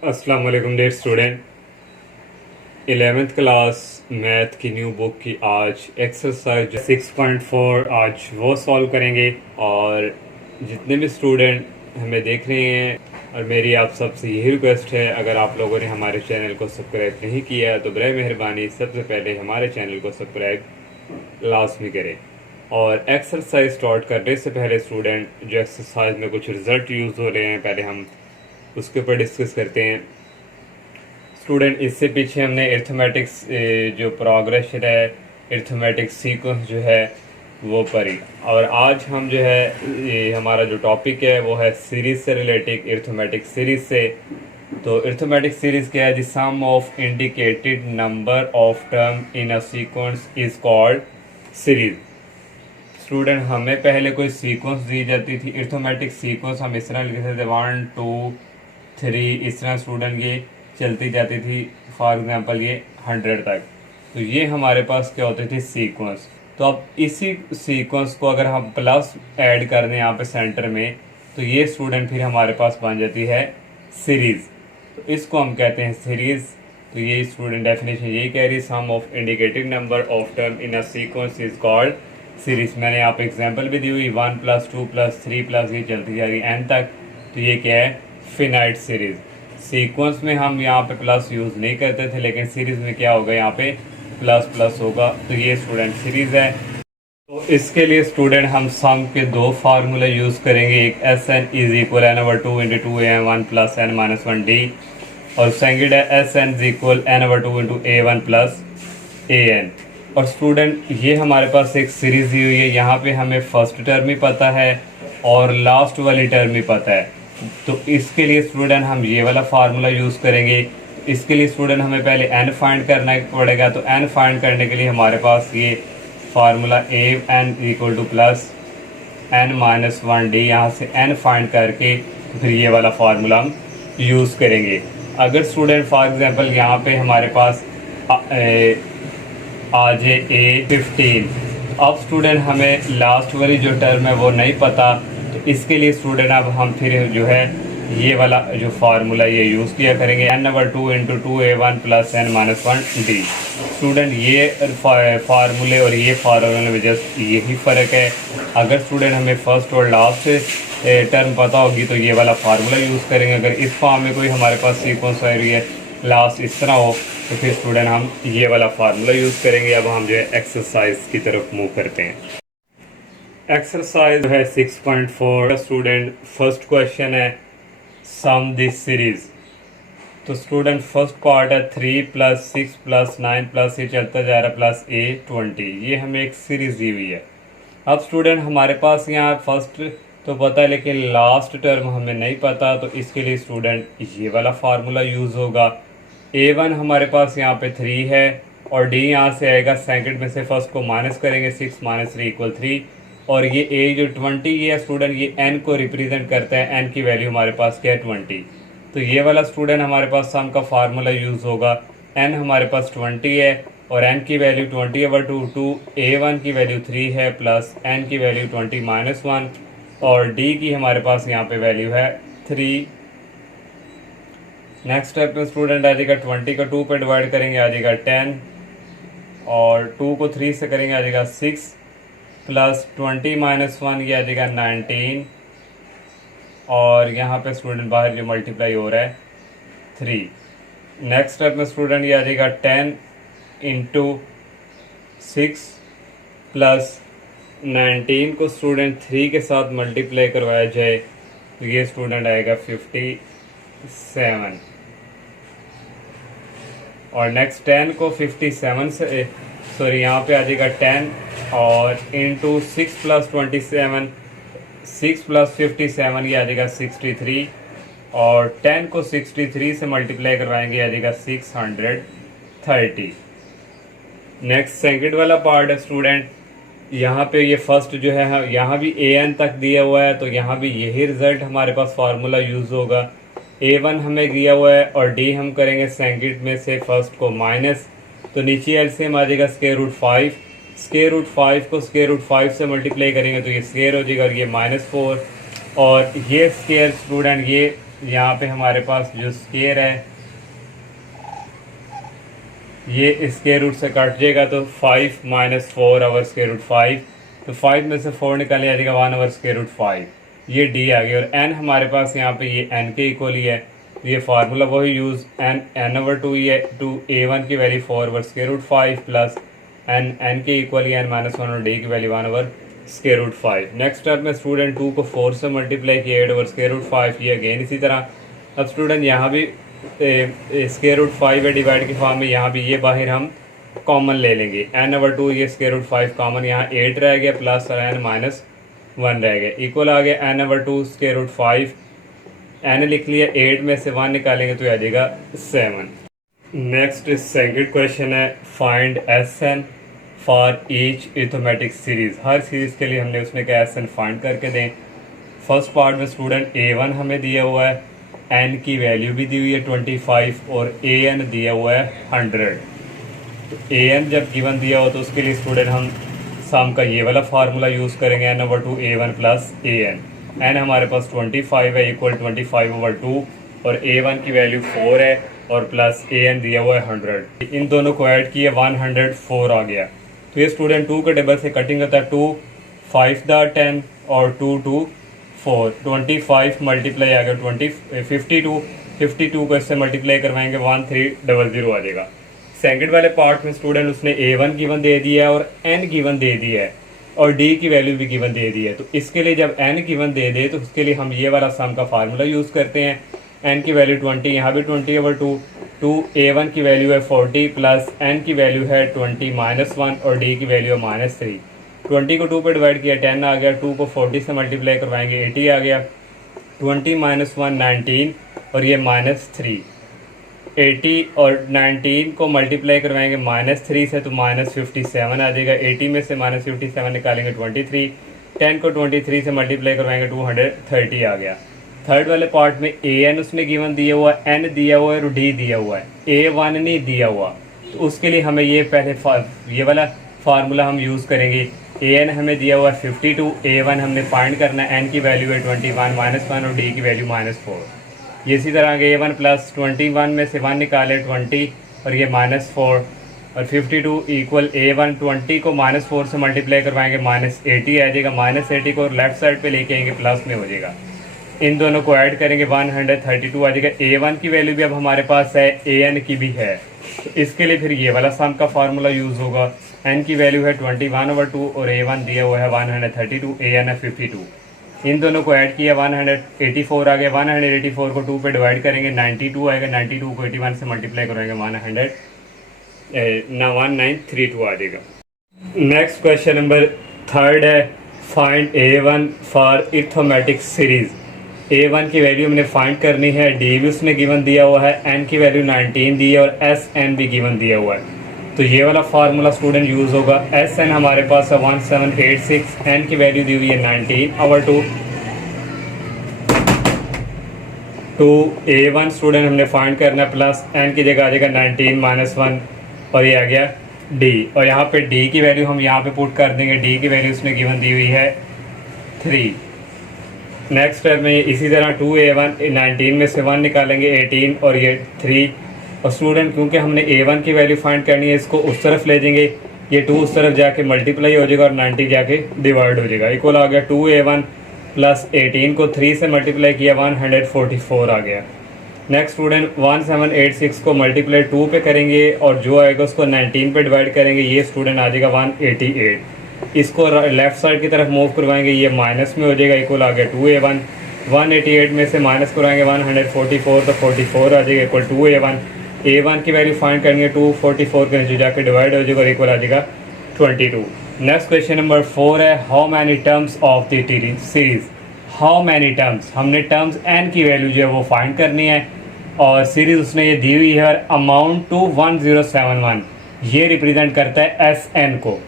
अस्सलाम वालेकुम dear student. 11th class math की न्यू बुक की आज एक्सरसाइज 6.4 आज वो सॉल्व करेंगे। और जितने भी स्टूडेंट हमें देख रहे हैं और मेरी आप सबसे यही रिक्वेस्ट है, अगर आप लोगों ने हमारे चैनल को सब्सक्राइब नहीं किया तो बराए मेहरबानी सबसे पहले हमारे चैनल को सब्सक्राइब लाजमी करें। और एक्सरसाइज स्टार्ट करने से पहले स्टूडेंट जो एक्सरसाइज में कुछ रिज़ल्ट यूज़ हो रहे हैं पहले हम उसके ऊपर डिस्कस करते हैं। स्टूडेंट इससे पीछे हमने अरिथमेटिक्स जो प्रोग्रेशन है, अरिथमेटिक सीक्वेंस जो है वो पढ़ी। और आज हम जो है हमारा जो टॉपिक है वो है सीरीज से रिलेटेड, अरिथमेटिक सीरीज से। तो अरिथमेटिक सीरीज क्या है? The sum of indicated number of term in a sequence is called series. Student हमें पहले कोई सीक्वेंस दी जाती थी, अरिथमेटिक सीक्वेंस हम इस तरह लिखते थे 1 2 3, इस तरह स्टूडेंट ये चलती जाती थी। फॉर एग्जांपल ये 100 तक। तो ये हमारे पास क्या होती थी? सीक्वेंस। तो अब इसी सीक्वेंस को अगर हम प्लस ऐड कर दें यहाँ पे सेंटर में, तो ये स्टूडेंट फिर हमारे पास बन जाती है सीरीज। तो इसको हम कहते हैं सीरीज। तो ये स्टूडेंट डेफिनेशन यही कह रही, sum of indicated number of term in a sequence is called series. मैंने यहाँ पे एग्जांपल भी दी हुई 1 + 2 + 3 + ये चलती जा रही n तक। तो ये क्या है? Finite series. सीक्वेंस में हम यहाँ पे प्लस यूज़ नहीं करते थे, लेकिन सीरीज में क्या होगा? यहाँ पे प्लस प्लस होगा। तो ये स्टूडेंट सीरीज है। तो इसके लिए स्टूडेंट हम सम के दो फार्मूले यूज़ करेंगे। एक Sn = n/2 × 2am1 + n-1d, और सेकंड है Sn = n/2 × a1 + an। और स्टूडेंट ये हमारे पास एक सीरीज दी हुई है। यहाँ पे हमें फर्स्ट टर्म ही पता है और लास्ट वाली टर्म ही पता है। तो इसके लिए स्टूडेंट हम ये वाला फार्मूला यूज़ करेंगे। इसके लिए स्टूडेंट हमें पहले n फाइंड करना पड़ेगा। तो n फाइंड करने के लिए हमारे पास ये फार्मूला an = n-1d, यहाँ से n फाइंड करके फिर ये वाला फार्मूला हम यूज़ करेंगे। अगर स्टूडेंट फॉर एग्जांपल यहाँ पे हमारे पास आ जाए a15, अब स्टूडेंट हमें लास्ट वाली जो टर्म है वो नहीं पता। तो इसके लिए स्टूडेंट अब हम फिर जो है ये वाला जो फार्मूला ये यूज़ किया करेंगे, n/2 × 2a1 + n-1d। स्टूडेंट ये फार्मूले और ये फार्मूले में जस्ट यही फ़र्क है। अगर स्टूडेंट हमें फर्स्ट और लास्ट टर्म पता होगी तो ये वाला फार्मूला यूज़ करेंगे। अगर इस फॉर्म में कोई हमारे पास सीक्वेंस आ रही है, लास्ट इस तरह हो, तो फिर स्टूडेंट हम ये वाला फार्मूला यूज़ करेंगे। अब हम जो है एक्सरसाइज की तरफ मूव करते हैं। एक्सरसाइज है 6.4। स्टूडेंट फर्स्ट क्वेश्चन है सम दिस सीरीज। तो स्टूडेंट फर्स्ट पार्ट है 3 + 6 + 9 + ये चलता जा रहा +a20। ये हमें एक सीरीज दी हुई है। अब स्टूडेंट हमारे पास यहाँ फर्स्ट तो पता है लेकिन लास्ट टर्म हमें नहीं पता। तो इसके लिए स्टूडेंट ये वाला फार्मूला यूज़ होगा। a1 हमारे पास यहाँ पे 3 है और d यहाँ से आएगा, सेकंड में से फर्स्ट को माइनस करेंगे, 6 - 3 = 3। और ये a जो 20 ये है स्टूडेंट, ये n को रिप्रेजेंट करता है। n की वैल्यू हमारे पास क्या है? 20। तो ये वाला स्टूडेंट हमारे पास सम का फार्मूला यूज़ होगा। n हमारे पास 20 है और n की वैल्यू 20/2, a1 की वैल्यू 3 है प्लस n की वैल्यू 20 - 1, और d की हमारे पास यहाँ पे वैल्यू है 3। नेक्स्ट स्टेप में स्टूडेंट आ जाएगा 20 को 2 पे डिवाइड करेंगे, आ जाएगा 10, और 2 को 3 से करेंगे आ जाएगा 6, प्लस 20 - 1 ये आ जाएगा 19, और यहाँ पे स्टूडेंट बाहर जो मल्टीप्लाई हो रहा है 3। नेक्स्ट स्टेप में स्टूडेंट ये आ जाएगा 10 × 6 + 19 को स्टूडेंट 3 के साथ मल्टीप्लाई करवाया जाए तो ये स्टूडेंट आएगा 57। और नेक्स्ट 10 को 57 से सॉरी यहाँ पे आ जाएगा 10 और इंटू 6 + 27, 6 + 57 ये आ जाएगा 63, और 10 को 63 से मल्टीप्लाई करवाएंगे आ जाएगा 630। नेक्स्ट सेकंड वाला पार्ट है स्टूडेंट, यहाँ पे ये फर्स्ट जो है यहाँ भी an तक दिया हुआ है। तो यहाँ भी यही रिजल्ट हमारे पास फार्मूला यूज़ होगा। a1 हमें दिया हुआ है और d हम करेंगे सेकंड में से फर्स्ट को माइनस, तो नीचे एलसीएम आ जाएगा √5। √5 को √5 से मल्टीप्लाई करेंगे तो ये स्क्वायर हो जाएगा और ये -4, और ये स्क्वायर स्टूडेंट ये यहाँ पे हमारे पास जो स्केयर है ये स्केयर रूट से कट जाएगा, तो 5 - 4 ओवर स्केयर रूट 5, तो 5 में से 4 निकाल आ जाएगा 1 ओवर स्केयर रूट 5। ये डी आ गया। और एन हमारे पास यहाँ पे ये एन के इक्वल ही है, तो ये फार्मूला वही यूज़ एन ओवर 2 ही है, टू A1 की value 4 over square root 5 plus n के इक्वल ही n-1 और डी की value 1 over square root 5। Next step में स्टूडेंट 2 को 4 से मल्टीप्लाई किया 8 ओवर स्केयर रूट 5, ये अगेन इसी तरह। अब स्टूडेंट यहाँ भी स्केयर रूट 5 है डिवाइड की फॉर्म में, यहाँ भी ये बाहर हम कॉमन ले लेंगे n ओवर 2, ये स्केयर रूट 5 कॉमन, यहाँ 8 रह गया प्लस n-1 रह गया, इक्वल आ गया n over 2 square root 5, n लिख लिया, 8 में से 1 निकालेंगे तो आ जाएगा 7। नेक्स्ट सेकंड क्वेश्चन है find Sn for each arithmetic series. Her series के लिए हमने उसमें क्या Sn फाइंड करके दें। फर्स्ट पार्ट में स्टूडेंट A1 हमें दिया हुआ है, n की वैल्यू भी दी हुई है 25 और An दिया हुआ है 100। तो An जब गिवन दिया हो तो उसके लिए स्टूडेंट हम सम का ये वाला फार्मूला यूज़ करेंगे n over 2 A1 plus An। n हमारे पास 25 है इक्वल 25 ओवर 2 और A1 की वैल्यू 4 है और प्लस An दिया हुआ है 100। इन दोनों को ऐड किए 104 आ गया। तो ये स्टूडेंट 2 के टेबल से कटिंग करता है, 2 5 दा 10 और 2 2 4, 25 मल्टीप्लाई आ गया 52 को इससे मल्टीप्लाई करवाएंगे 1300 आ जाएगा। सेकंड वाले पार्ट में स्टूडेंट उसने A1 गिवन दे दिया है और n गिवन दे दिया है और d की वैल्यू भी गिवन दे दी है। तो इसके लिए जब n गिवन दे दे तो उसके लिए हम ये वाला सम का फार्मूला यूज़ करते हैं। n की वैल्यू 20, यहाँ भी 20 ओवर 2 A1 की वैल्यू है 40 प्लस n की वैल्यू है 20 -1 और d की वैल्यू है -3। 20 को 2 पे डिवाइड किया 10 आ गया, 2 को 40 से मल्टीप्लाई करवाएंगे 80 आ गया, 20 - 1 19 और ये -3। 80 और 19 को मल्टीप्लाई करवाएंगे -3 से तो -57 आ जाएगा। 80 में से -57 निकालेंगे 23, 10 को 23 से मल्टीप्लाई करवाएंगे 230 आ गया। थर्ड वाले पार्ट में An उसने गिवन दिया हुआ है, n दिया हुआ है और d दिया हुआ है, A1 नहीं दिया हुआ, तो उसके लिए हमें ये पहले ये वाला फार्मूला हम यूज़ करेंगे। An हमें दिया हुआ है 52, A1 हमने फाइंड करना है, n की वैल्यू है 21 -1 और d की वैल्यू -4। ये इसी तरह आगे A1 प्लस 21 में से 1 निकाले 20 और ये -4 और 52 इक्वल A1 20 को -4 से मल्टीप्लाई करवाएंगे -80 आ जाएगा, -80 को लेफ्ट साइड पे लेके आएंगे प्लस में हो जाएगा। इन दोनों को ऐड करेंगे 132 आ जाएगा। A1 की वैल्यू भी अब हमारे पास है, An की भी है, तो इसके लिए फिर ये वाला सम का फार्मूला यूज़ होगा। n की वैल्यू है 21 ओवर 2 और A1 दिया हुआ है 132, An है 52। इन दोनों को ऐड किया 184 आ गया, 184 को 2 पे डिवाइड करेंगे 92 आएगा, 92 को 81 से मल्टीप्लाई करेंगे 1932 आ जाएगा। नेक्स्ट क्वेश्चन नंबर थर्ड है find A1 for arithmetic series. A1 की वैल्यू हमने फाइंड करनी है, D भी उसने गिवन दिया हुआ है, n की वैल्यू 19 दी है और Sn भी गिवन दिया हुआ है। तो ये वाला फार्मूला स्टूडेंट यूज़ होगा। Sn हमारे पास है 1786, n की वैल्यू दी हुई है 19 ओवर 2 A1 स्टूडेंट हमने फाइंड करना है, प्लस n की जगह आ जाएगा 19 -1 और ये आ गया D, और यहाँ पे D की वैल्यू हम यहाँ पे पुट कर देंगे, D की वैल्यू उसने गिवन दी हुई है 3। नेक्स्ट स्टेप में इसी तरह 2A1 19 में से 1 निकालेंगे 18 और ये 3। और स्टूडेंट क्योंकि हमने A1 की वैल्यू फाइंड करनी है, इसको उस तरफ ले जाएंगे, ये 2 उस तरफ जाके मल्टीप्लाई हो जाएगा और 90 जाके डिवाइड हो जाएगा, इक्वल आ गया 2A1 प्लस 18 को 3 से मल्टीप्लाई किया 144 आ गया। नेक्स्ट स्टूडेंट 1786 को मल्टीप्लाई 2 पे करेंगे और जो आएगा उसको 19 पे डिवाइड करेंगे, ये स्टूडेंट आ जाएगा 188। इसको लेफ्ट साइड की तरफ मूव करवाएंगे, ये माइनस में हो जाएगा, इक्वल आ गया 2A1। 188 में से माइनस करवाएंगे 144 तो 44 आ जाएगा, इक्वल 2A1। A1 की वैल्यू फाइंड करेंगे 244 के नीचे जाके डिवाइड हो जाएगा और इक्वल आ जाएगा 22। नेक्स्ट क्वेश्चन नंबर 4 है how many terms of the series. How many terms, हमने टर्म्स n की वैल्यू जो है वो फाइंड करनी है और सीरीज उसने ये दी हुई है और अमाउंट टू 1071, ये रिप्रेजेंट करता है Sn को।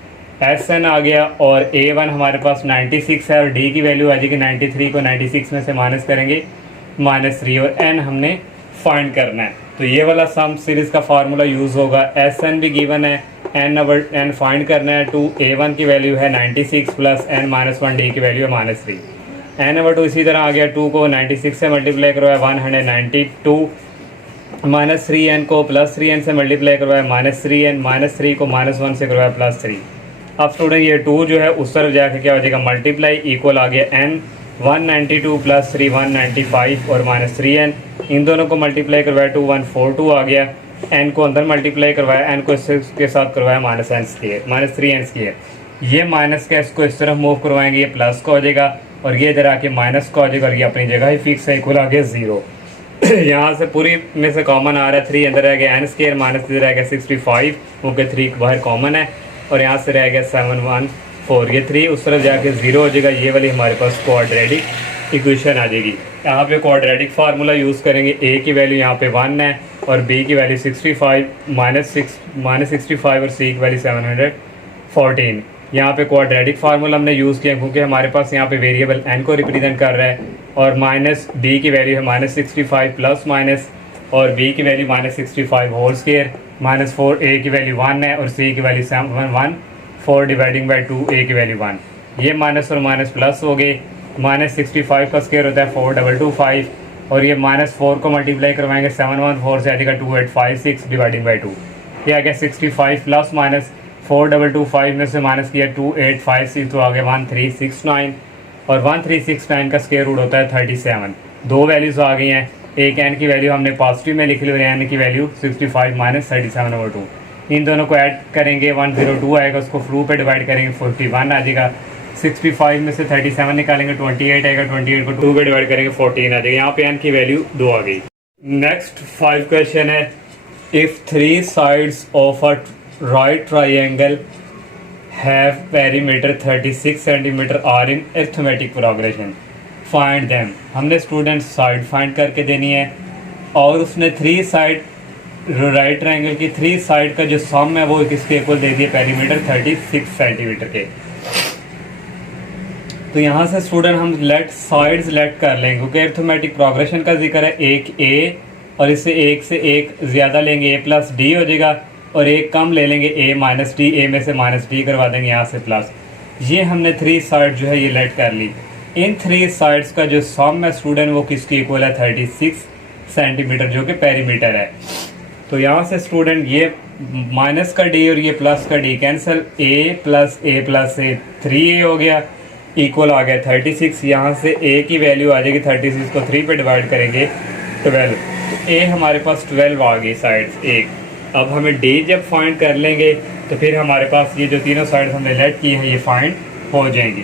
Sn आ गया और A1 हमारे पास 96 है और D की वैल्यू आ जाएगी 93 को 96 में से माइनस करेंगे -3 और n हमने फाइंड करना है। तो ये वाला सम सीरीज का फार्मूला यूज़ होगा। Sn भी गिवन है, n फाइंड करना है, 2A1 की वैल्यू है 96 प्लस n -1 D की वैल्यू है -3। n/2 इसी तरह आ गया, 2 को 96 से मल्टीप्लाई करवाया 192, -3n को +3n से मल्टीप्लाई करवाया -3n, -3 को -1 से करवाया +3। अब स्टूडेंट ये 2 जो है उस तरफ जाकर क्या हो जाएगा मल्टीप्लाई, इक्वल आ गया n, 192 + 3 195 और -3n, इन दोनों को मल्टीप्लाई करवाया 2142 आ गया, n को अंदर मल्टीप्लाई करवाया, n को इसके साथ करवाया -3n², ये माइनस का इसको इस तरफ मूव करवाएंगे, ये प्लस का हो जाएगा और ये इधर आके माइनस का हो जाएगा और ये अपनी जगह ही फिक्स है, इक्वल आ गया 0। यहाँ से पूरी में से कॉमन आ रहा है 3, अंदर रह गया n² माइनस इधर रह गया 65, ओके 3 बाहर कॉमन है और यहाँ से रह गया 714, ये 3 उस तरफ जाके 0 हो जाएगा, ये वाली हमारे पास क्वाड्रेटिक इक्वेशन आ जाएगी। यहाँ पे क्वाड्रेटिक फार्मूला यूज़ करेंगे, a की वैल्यू यहाँ पे 1 है और b की वैल्यू 65 -65 और c की वैल्यू 714। यहाँ पे क्वाड्रेटिक फार्मूला हमने यूज़ किया क्योंकि हमारे पास यहाँ पे वेरिएबल n को रिप्रेजेंट कर रहा है और माइनस b की वैल्यू है -65 प्लस माइनस और b की वैल्यू -65 होल स्क्वायर -4, a की वैल्यू 1 है और c की वैल्यू 714 डिवाइडिंग बाई 2, a की वैल्यू 1। ये माइनस और माइनस प्लस हो गए, -65 का स्क्वायर होता है 4225 और ये -4 को मल्टीप्लाई करवाएंगे 714 से आ जाएगा 2856 डिवाइडिंग बाई 2, ये आ गया 65 प्लस माइनस 4225 में से माइनस किया 2856 तो आ गया 1369 और 1369 का स्क्वायर रूट होता है 37। दो वैल्यूज़ आ गई हैं, एक n की वैल्यू हमने पॉजिटिव में लिख ली और n की वैल्यू 65 -37/2, इन दोनों को ऐड करेंगे 102 आएगा, उसको फ्लू पे डिवाइड करेंगे 41 आ जाएगा, 65 में से 37 निकालेंगे 28 आएगा, 28 को 2 पे डिवाइड करेंगे 14 आ जाएगा, यहाँ पे n की वैल्यू 2 आ गई। नेक्स्ट 5 क्वेश्चन है, if 3 sides of a right triangle have perimeter 36 centimeter are in arithmetic progression, find them। हमने स्टूडेंट साइड फाइंड करके देनी है और उसने 3 साइड राइट ट्रायंगल की 3 साइड का जो सम है वो किसके इक्वल दे दिया, पेरीमीटर 36 सेंटीमीटर के। तो यहाँ से स्टूडेंट हम लेट साइड्स लेट कर लेंगे क्योंकि अरिथमेटिक प्रोग्रेशन का जिक्र है, एक a और इससे एक से एक ज़्यादा लेंगे a प्लस डी हो जाएगा और एक कम ले लेंगे a माइनस डी, a में से माइनस डी करवा देंगे यहाँ से प्लस। ये हमने 3 साइड जो है ये लेट कर ली, इन 3 साइड्स का जो सम है स्टूडेंट वो किसकी इक्वल है 36 सेंटीमीटर जो कि पेरीमीटर है। तो यहाँ से स्टूडेंट ये माइनस का d और ये प्लस का d cancel, a plus a 3a हो गया, इक्वल आ गया 36। यहाँ से a की वैल्यू आ जाएगी 36 को 3 पे डिवाइड करेंगे 12, तो a हमारे पास 12 आ गई साइड्स एक। अब हमें d जब फाइंड कर लेंगे तो फिर हमारे पास ये जो तीनों साइड्स हमने लेट की हैं ये फाइंड हो जाएंगी।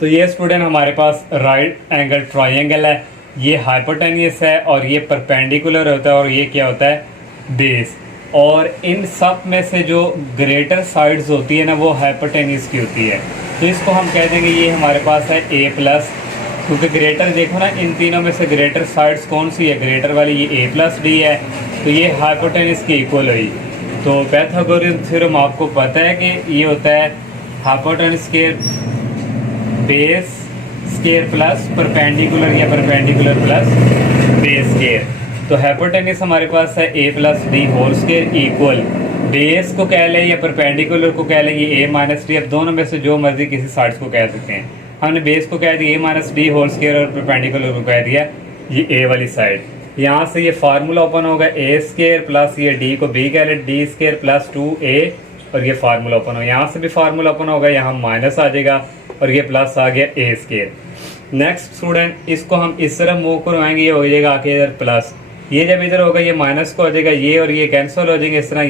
तो ये स्टूडेंट हमारे पास राइट एंगल ट्रायंगल है, ये हाइपोटेनियस है और ये परपेंडिकुलर होता है और ये क्या होता है बेस, और इन सब में से जो ग्रेटर साइड्स होती है ना वो हाइपोटेनियस की होती है। तो इसको हम कह देंगे ये हमारे पास है a प्लस, क्योंकि ग्रेटर देखो ना इन तीनों में से ग्रेटर साइड्स कौन सी है, ग्रेटर वाली ये a प्लस डी है, तो ये हाइपोटेनियस की इक्वल हुई। तो पाइथागोरस थ्योरम आपको पता है कि ये होता है hypotenuse square base square plus perpendicular या परपेंडिकुलर प्लस बेस स्क्वायर। तो हाइपोटेनियस हमारे पास है a plus D whole square equal base को कह लें या परपेंडिकुलर को कह लें ये a माइनस डी, अब दोनों में से जो मर्जी किसी साइड्स को कह सकते हैं। हमने बेस को कह दिया a minus D whole square और परपेंडिकुलर को कह दिया ये a वाली साइड। यहाँ से ये फार्मूला ओपन होगा a स्क्वायर प्लस ये d को b कह लें d स्क्वायर प्लस 2a और ये फार्मूला ओपन हो, यहाँ से भी फार्मूला ओपन होगा, यहाँ माइनस आ जाएगा और ये प्लस आ गया a स्क्वायर। नेक्स्ट स्टूडेंट इसको हम इस तरह मूव करवाएंगे, ये हो जाएगा आके इधर प्लस, ये जब इधर होगा ये माइनस को हो जाएगा, ये और ये कैंसिल हो जाएंगे, इस तरह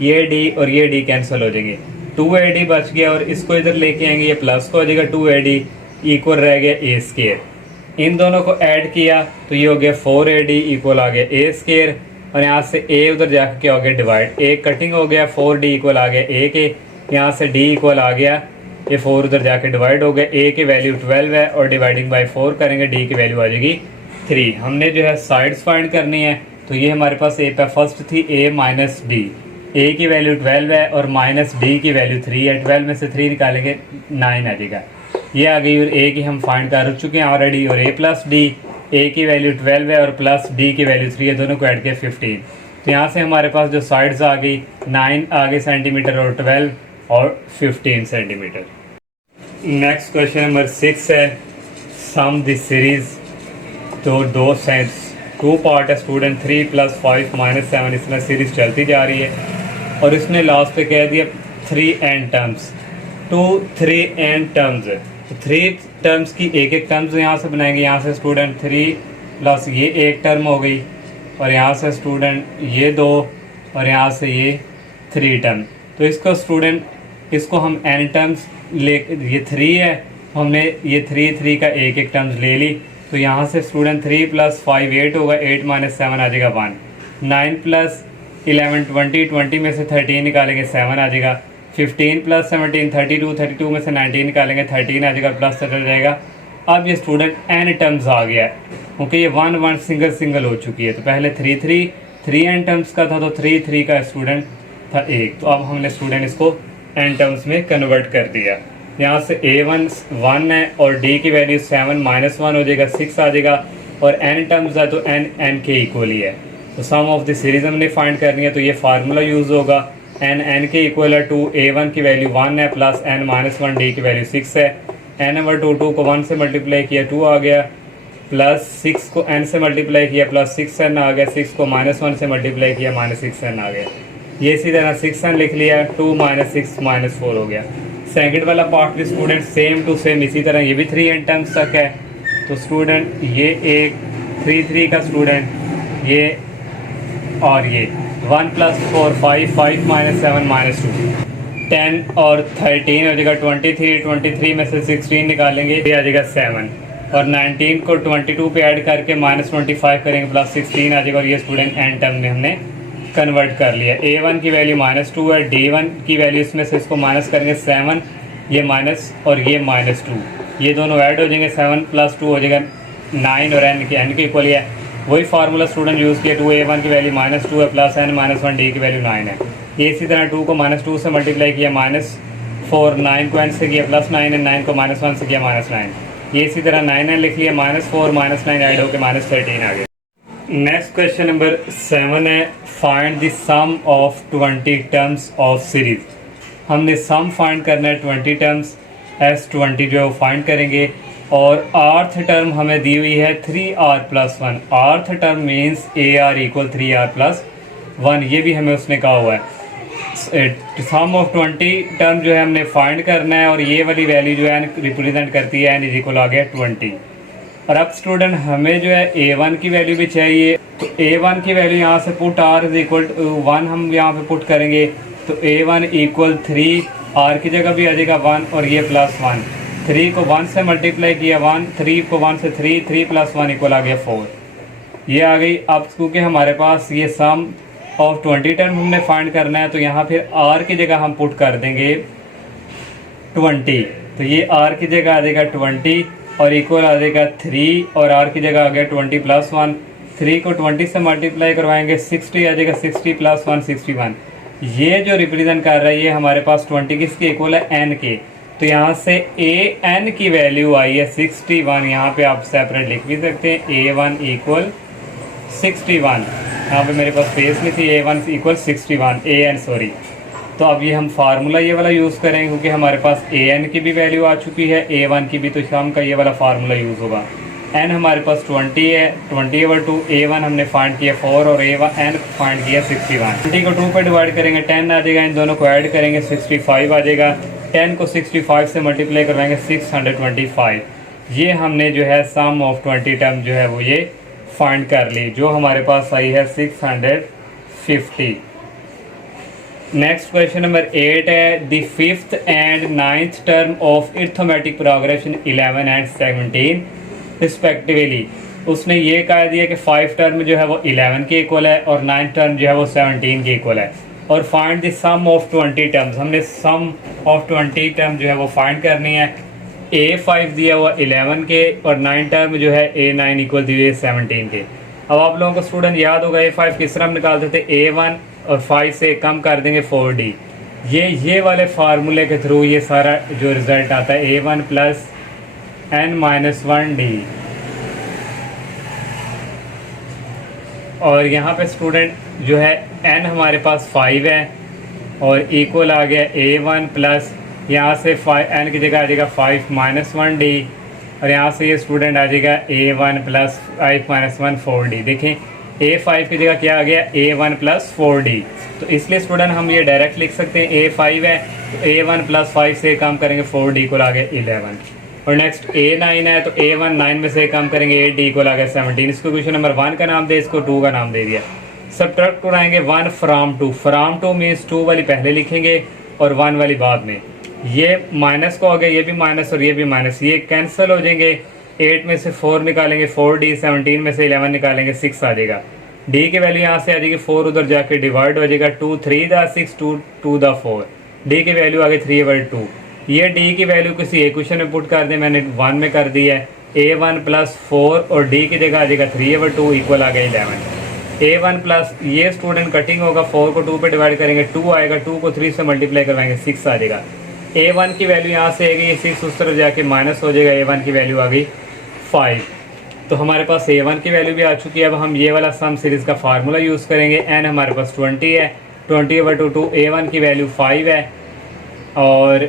ये d और ये d कैंसिल हो जाएंगे, 2ad बच गया और इसको इधर लेके आएंगे ये प्लस को हो जाएगा 2ad इक्वल रह गया a स्क्वायर। इन दोनों को ऐड किया तो ये हो गया 4ad इक्वल आ गया a स्क्वायर और यहाँ से a उधर जाकर क्या हो गया डिवाइड, a कटिंग हो गया 4d इक्वल आ गया a के, यहाँ से d इक्वल आ गया ये 4 उधर जाके डिवाइड हो गया, a की वैल्यू 12 है और डिवाइडिंग बाय 4 करेंगे d की वैल्यू आ जाएगी 3। हमने जो है साइड्स फाइंड करनी है, तो ये हमारे पास a पे फर्स्ट थी a माइनस डी, a की वैल्यू 12 है और माइनस d की वैल्यू 3 है, 12 में से 3 निकालेंगे 9 आ जाएगा, ये आ गई। और a की हम फाइंड कर चुके हैं ऑलरेडी, और a प्लस डी, a की वैल्यू 12 है और प्लस d की वैल्यू 3 है, दोनों को ऐड किया 15, तो यहाँ से हमारे पास जो साइड्स आ गई 9 आ गए सेंटीमीटर और 12 और 15 सेंटीमीटर। नेक्स्ट क्वेश्चन नंबर 6 है सम दिस सीरीज। तो दो सेट्स 2 पार्ट है स्टूडेंट 3 + 5 - 7 इसमें सीरीज चलती जा रही है और इसने लास्ट पे कह दिया 3n टर्म्स। 2 3n टर्म्स है तो 3 टर्म्स की एक टर्म्स यहाँ से बनाएंगे। यहाँ से स्टूडेंट 3 प्लस ये एक टर्म हो गई और यहाँ से स्टूडेंट ये 2 और यहाँ से ये 3 टर्म। तो इसको स्टूडेंट इसको हम n टर्म्स ले, ये 3 है, हमने ये 3 का एक टर्म्स ले ली। तो यहाँ से स्टूडेंट 3 + 5 8 होगा, 8 - 7 आ जाएगा 1। 9 + 11 20 में से 13 निकालेंगे 7 आ जाएगा। 15 + 17 32 में से 19 निकालेंगे 13 आ जाएगा, प्लस चल जाएगा। अब ये स्टूडेंट n टर्म्स आ गया है क्योंकि ये 1 सिंगल हो चुकी है। तो पहले 3n टर्म्स का था तो 3 का स्टूडेंट था 1। तो अब हमने स्टूडेंट इसको n टर्म्स में कन्वर्ट कर दिया। यहाँ से a1 1 है और d की वैल्यू 7 - 1 हो जाएगा, 6 आ जाएगा और n टर्म्स है तो n के इक्वल ही है। तो सम ऑफ द सीरीज हमने फाइंड करनी है तो ये फार्मूला यूज़ होगा n के इक्वल है 2, a1 की वैल्यू 1 है प्लस n - 1 d की वैल्यू 6 है। n/2 को 1 से मल्टीप्लाई किया 2 आ गया, प्लस 6 को n से मल्टीप्लाई किया प्लस 6n आ गया, 6 को -1 से मल्टीप्लाई किया -6n आ गया। ये इसी तरह 6n लिख लिया, 2 - 6 - 4 हो गया। सेकंड वाला पार्ट भी स्टूडेंट सेम टू सेम इसी तरह ये भी 3n टर्म्स तक है। तो स्टूडेंट ये एक 3 का स्टूडेंट ये और ये 1 + 4 5 5 - 7 - 2 10 और 13 हो जाएगा 23 में से 16 निकालेंगे ये आ जाएगा 7 और 19 को 22 पे ऐड करके -25 करेंगे प्लस 16 आ जाएगा और ये स्टूडेंट n टर्म में हमने कन्वर्ट कर लिया। a1 की वैल्यू -2 है, d1 की वैल्यू इसमें से इसको माइनस करेंगे 7, ये माइनस और ये -2, ये दोनों ऐड हो जाएंगे 7 + 2 हो जाएगा 9 और n के इक्वल है। वही फार्मूला स्टूडेंट यूज़ किया 2a1 की वैल्यू -2 है प्लस n - 1 d की वैल्यू 9 है। ये इसी तरह 2 को -2 से मल्टीप्लाई किया -4, 9 को n से किया +9 है, 9 को -1 से किया -9। ये इसी तरह 9n लिख लिया -4 -9 ऐड होकर -13 आ गया। नेक्स्ट क्वेश्चन नंबर 7 है find the sum of 20 terms of series. हमने सम फाइंड करना है 20 टर्म्स, S20 जो है वो फाइंड करेंगे और आर्थ टर्म हमें दी हुई है 3r + 1। आर्थ टर्म मीन्स AR = 3r + 1, ये भी हमें उसने कहा हुआ है। सम ऑफ 20 टर्म जो है हमने फाइंड करना है और ये वाली वैल्यू जो है रिप्रेजेंट करती है n = आ गया 20। और अब स्टूडेंट हमें जो है a1 की वैल्यू भी चाहिए। तो a1 की वैल्यू यहाँ से पुट r = 1 हम यहाँ पे पुट करेंगे तो a1 = 3, r की जगह भी आ जाएगा 1 और ये +1। 3 को 1 से मल्टीप्लाई किया 1, 3 को 1 से 3 + 1 = आ गया 4, ये आ गई। अब क्योंकि हमारे पास ये सम ऑफ 20 टर्म हमने फाइंड करना है तो यहाँ फिर r की जगह हम पुट कर देंगे 20। तो ये r की जगह आ जाएगा 20 और इक्वल आ जाएगा 3 और r की जगह आ गया 20 + 1। 3 को 20 से मल्टीप्लाई करवाएंगे 60 आ जाएगा, 60 + 1 61। ये जो रिप्रेजेंट कर रहा है ये हमारे पास 20 किसके इक्वल है n के। तो यहाँ से an की वैल्यू आई है 61। यहाँ पे आप सेपरेट लिख भी सकते हैं a1 = 61। यहाँ पे मेरे पास स्पेस नहीं थी, a1 = 61 an सॉरी। तो अब ये हम फार्मूला ये वाला यूज़ करेंगे क्योंकि हमारे पास an की भी वैल्यू आ चुकी है, a1 की भी, तो हम का ये वाला फार्मूला यूज़ होगा। n हमारे पास 20 है, 20/2 a1 हमने फाइंड किया 4 और n फाइंड किया 61। 20 को 2 पे डिवाइड करेंगे 10 आ जाएगा, इन दोनों को ऐड करेंगे 65 आ जाएगा। 10 को 65 से मल्टीप्लाई करवाएंगे 625। ये हमने जो है सम ऑफ 20 टर्म जो है वो ये फाइंड कर ली, जो हमारे पास आई है 650। नेक्स्ट क्वेश्चन नंबर 8 है the 5th and 9th term of arithmetic progression 11 and 17 respectively. उसने ये कह दिया कि 5 टर्म जो है वो 11 के इक्वल है और 9th टर्म जो है वो 17 के इक्वल है। और find the sum of 20 terms, हमने सम ऑफ 20 टर्म जो है वो फाइंड करनी है। A5 दिया हुआ 11 के और 9 टर्म जो है A9 इक्वल दी हुई है 17 के। अब आप लोगों को स्टूडेंट याद होगा A5 किस तरह हम निकालते थे, A1 और 5 से कम कर देंगे 4D। ये वाले फार्मूले के थ्रू ये सारा जो रिज़ल्ट आता है A1 + n - 1D। और यहाँ पे स्टूडेंट जो है n हमारे पास 5 है और इक्वल आ गया a1 प्लस यहाँ से n की जगह आ जाएगा 5 माइनस 1d और यहाँ से ये स्टूडेंट आ जाएगा a1 प्लस 5 माइनस 1 4d। देखें a5 की जगह क्या आ गया a1 प्लस 4d, तो इसलिए स्टूडेंट हम ये डायरेक्ट लिख सकते हैं a5 है तो a1 प्लस 5 से काम करेंगे 4d को आ गया 11 और नेक्स्ट a9 है तो a1 9 में से काम करेंगे 8d को आ गया 17। इसको क्वेश्चन नंबर 1 का नाम दे, इसको 2 का नाम दे दिया। सब्ट्रैक्ट कराएंगे 1 फ्राम 2, फ्राम 2 मीन्स 2 वाली पहले लिखेंगे और 1 वाली बाद में। ये माइनस को हो गया, ये भी माइनस और ये भी माइनस, ये कैंसिल हो जाएंगे। 8 में से 4 निकालेंगे 4d, 17 में से 11 निकालेंगे 6 आ जाएगा। d की वैल्यू यहाँ से आ जाएगी 4 उधर जाके डिवाइड हो जाएगा 2 3 द 6 2 2 द 4, d की वैल्यू आ गई 3/2। ये d की वैल्यू किसी एक क्वेश्चन में पुट कर दे, मैंने 1 में कर दी है a1 प्लस 4 और d की जगह आ जाएगा 3/2 इक्वल आ गया 11। a1 प्लस ये स्टूडेंट कटिंग होगा, 4 को 2 पे डिवाइड करेंगे 2 आएगा, 2 को 3 से मल्टीप्लाई करवाएंगे 6 आ जाएगा। a1 की वैल्यू यहाँ से आएगी 6 उस तरफ जाके माइनस हो जाएगा, a1 की वैल्यू आ गई 5। तो हमारे पास a1 की वैल्यू भी आ चुकी है। अब हम ये वाला सम सीरीज़ का फार्मूला यूज़ करेंगे। n हमारे पास 20 है, 20/2 a1 की वैल्यू 5 है और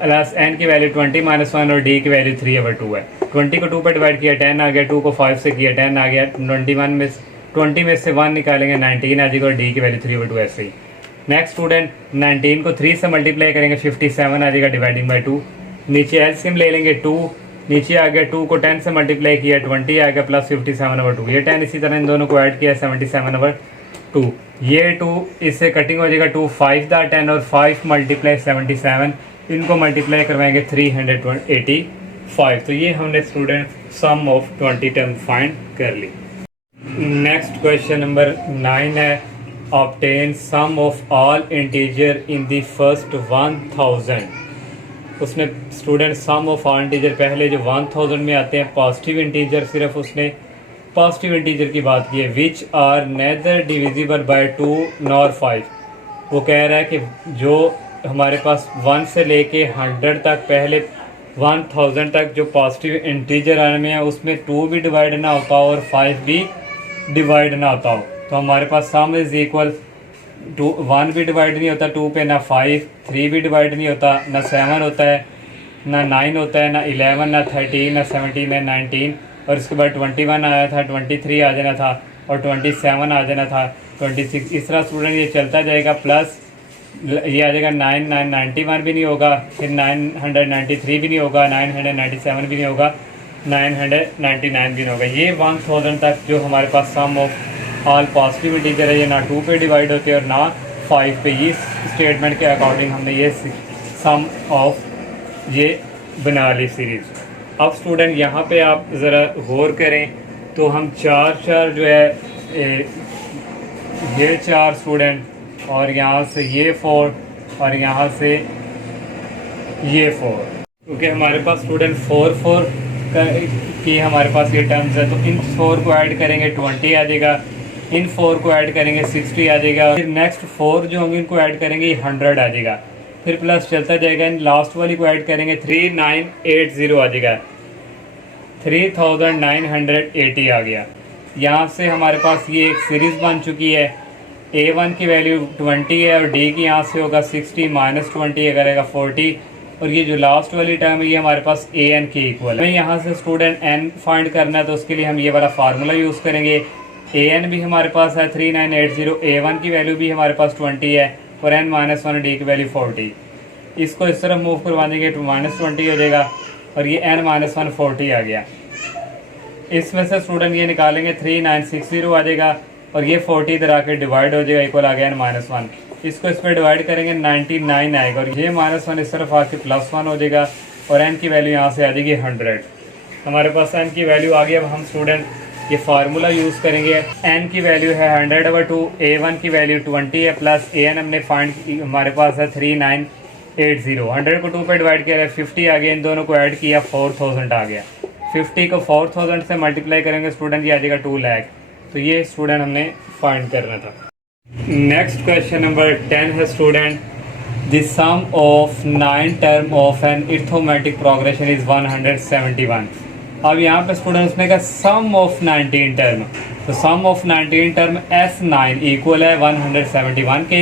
प्लस n की वैल्यू 20 माइनस 1 और d की वैल्यू 3/2 है। 20 को 2 पे डिवाइड किया 10 आ गया, 2 को 5 से किया 10 आ गया, 20 में से 1 निकालेंगे 19 आ जाएगा और d की वैल्यू 3/2 ऐसे ही। नेक्स्ट स्टूडेंट 19 को 3 से मल्टीप्लाई करेंगे 57 आ जाएगा डिवाइडिंग बाई 2। नीचे एलसीएम ले लेंगे 2, नीचे आ गया 2 को 10 से मल्टीप्लाई किया 20 आ गया प्लस 57/2। ये 10 इसी तरह इन दोनों को ऐड किया 77/2। ये 2 इससे कटिंग हो जाएगा 2 5 द 10 और 5 मल्टीप्लाई 77, इनको मल्टीप्लाई करवाएंगे 385। तो ये हमने student sum of 20 term find कर ली। नेक्स्ट क्वेश्चन नंबर 9 है obtain sum of all integer in the first 1000। उसने student sum of all integer पहले जो 1000 में आते हैं पॉजिटिव इंटीजर, सिर्फ उसने पॉजिटिव इंटीजर की बात की है। Which are neither divisible by 2 nor 5। वो कह रहा है कि जो हमारे पास 1 से लेके 100 तक पहले 1000 तक जो पॉजिटिव इंटीजर आने में है उसमें 2 भी डिवाइड ना होता हो और 5 भी डिवाइड ना होता हो। तो हमारे पास सम इज इक्वल 1 भी डिवाइड नहीं होता 2 पे, ना 5, 3 भी डिवाइड नहीं होता, ना 7 होता है, ना 9 होता है, ना 11, ना 13, ना 17, ना 19 और इसके बाद 21 आया था, 23 आ जाना था और 27 आ जाना था, 26। इस तरह स्टूडेंट ये चलता जाएगा। प्लस ये आ जाएगा 991 भी नहीं होगा, फिर 993 भी नहीं होगा, 997 भी नहीं होगा, 999 भी नहीं होगा। ये 1000 तक जो हमारे पास सम ऑफ ऑल पॉजिटिव इंटीजर है ये ना 2 पे डिवाइड होते हैं और ना 5 पे। इस स्टेटमेंट के अकॉर्डिंग हमने ये सम ऑफ ये बना ली सीरीज़। अब स्टूडेंट यहाँ पे आप ज़रा गौर करें तो हम चार जो है ये 4 स्टूडेंट और यहाँ से ये 4 और यहाँ से ये 4, क्योंकि हमारे पास स्टूडेंट 4 की हमारे पास ये टर्म्स है। तो इन 4 को ऐड करेंगे 20 आ जाएगा, इन 4 को ऐड करेंगे 60 आ जाएगा, फिर नेक्स्ट 4 जो होंगे इनको ऐड करेंगे 100 आ जाएगा, फिर प्लस चलता जाएगा। इन लास्ट वाली को ऐड करेंगे 3980 आ जाएगा, 3980 आ गया। यहाँ से हमारे पास ये एक सीरीज़ बन चुकी है। a1 की वैल्यू 20 है और d की यहाँ से होगा 60 माइनस 20 करेगा 40 और ये जो लास्ट वाली टर्म है ये हमारे पास an के इक्वल है। यहाँ से स्टूडेंट n फाइंड करना है तो उसके लिए हम ये वाला फार्मूला यूज़ करेंगे। an भी हमारे पास है 3980, a1 की वैल्यू भी हमारे पास 20 है और n माइनस 1 d की वैल्यू 40। इसको इस तरफ मूव करवा देंगे तो माइनस 20 हो जाएगा और ये n माइनस 1 40 आ गया। इसमें से स्टूडेंट ये निकालेंगे 3960 आ जाएगा और ये 40 इधर आके डिवाइड हो जाएगा, इक्वल आ गया n माइनस 1। इसको इस पर डिवाइड करेंगे 99 आएगा और ये माइनस 1 इस तरफ आके प्लस 1 हो जाएगा और n की वैल्यू यहाँ से आ जाएगी 100। हमारे पास n की वैल्यू आ गई। अब हम स्टूडेंट ये फार्मूला यूज़ करेंगे। n की वैल्यू है 100/2, a1 की वैल्यू 20 है प्लस an हमने फाइंड हमारे पास है 3980। 100 को 2 पे डिवाइड किया 50 आ गया, इन दोनों को ऐड किया 4000 आ गया। 50 को 4000 से मल्टीप्लाई करेंगे स्टूडेंट ये आ जाएगा 2 लाख। तो ये स्टूडेंट हमने फाइंड करना था। नेक्स्ट क्वेश्चन नंबर 10 है student the sum of 9 term of an arithmetic progression is 171। अब यहाँ पे स्टूडेंट उसने कहा सम ऑफ 19 टर्म, तो सम ऑफ 19 टर्म S9 इक्वल है 171 के,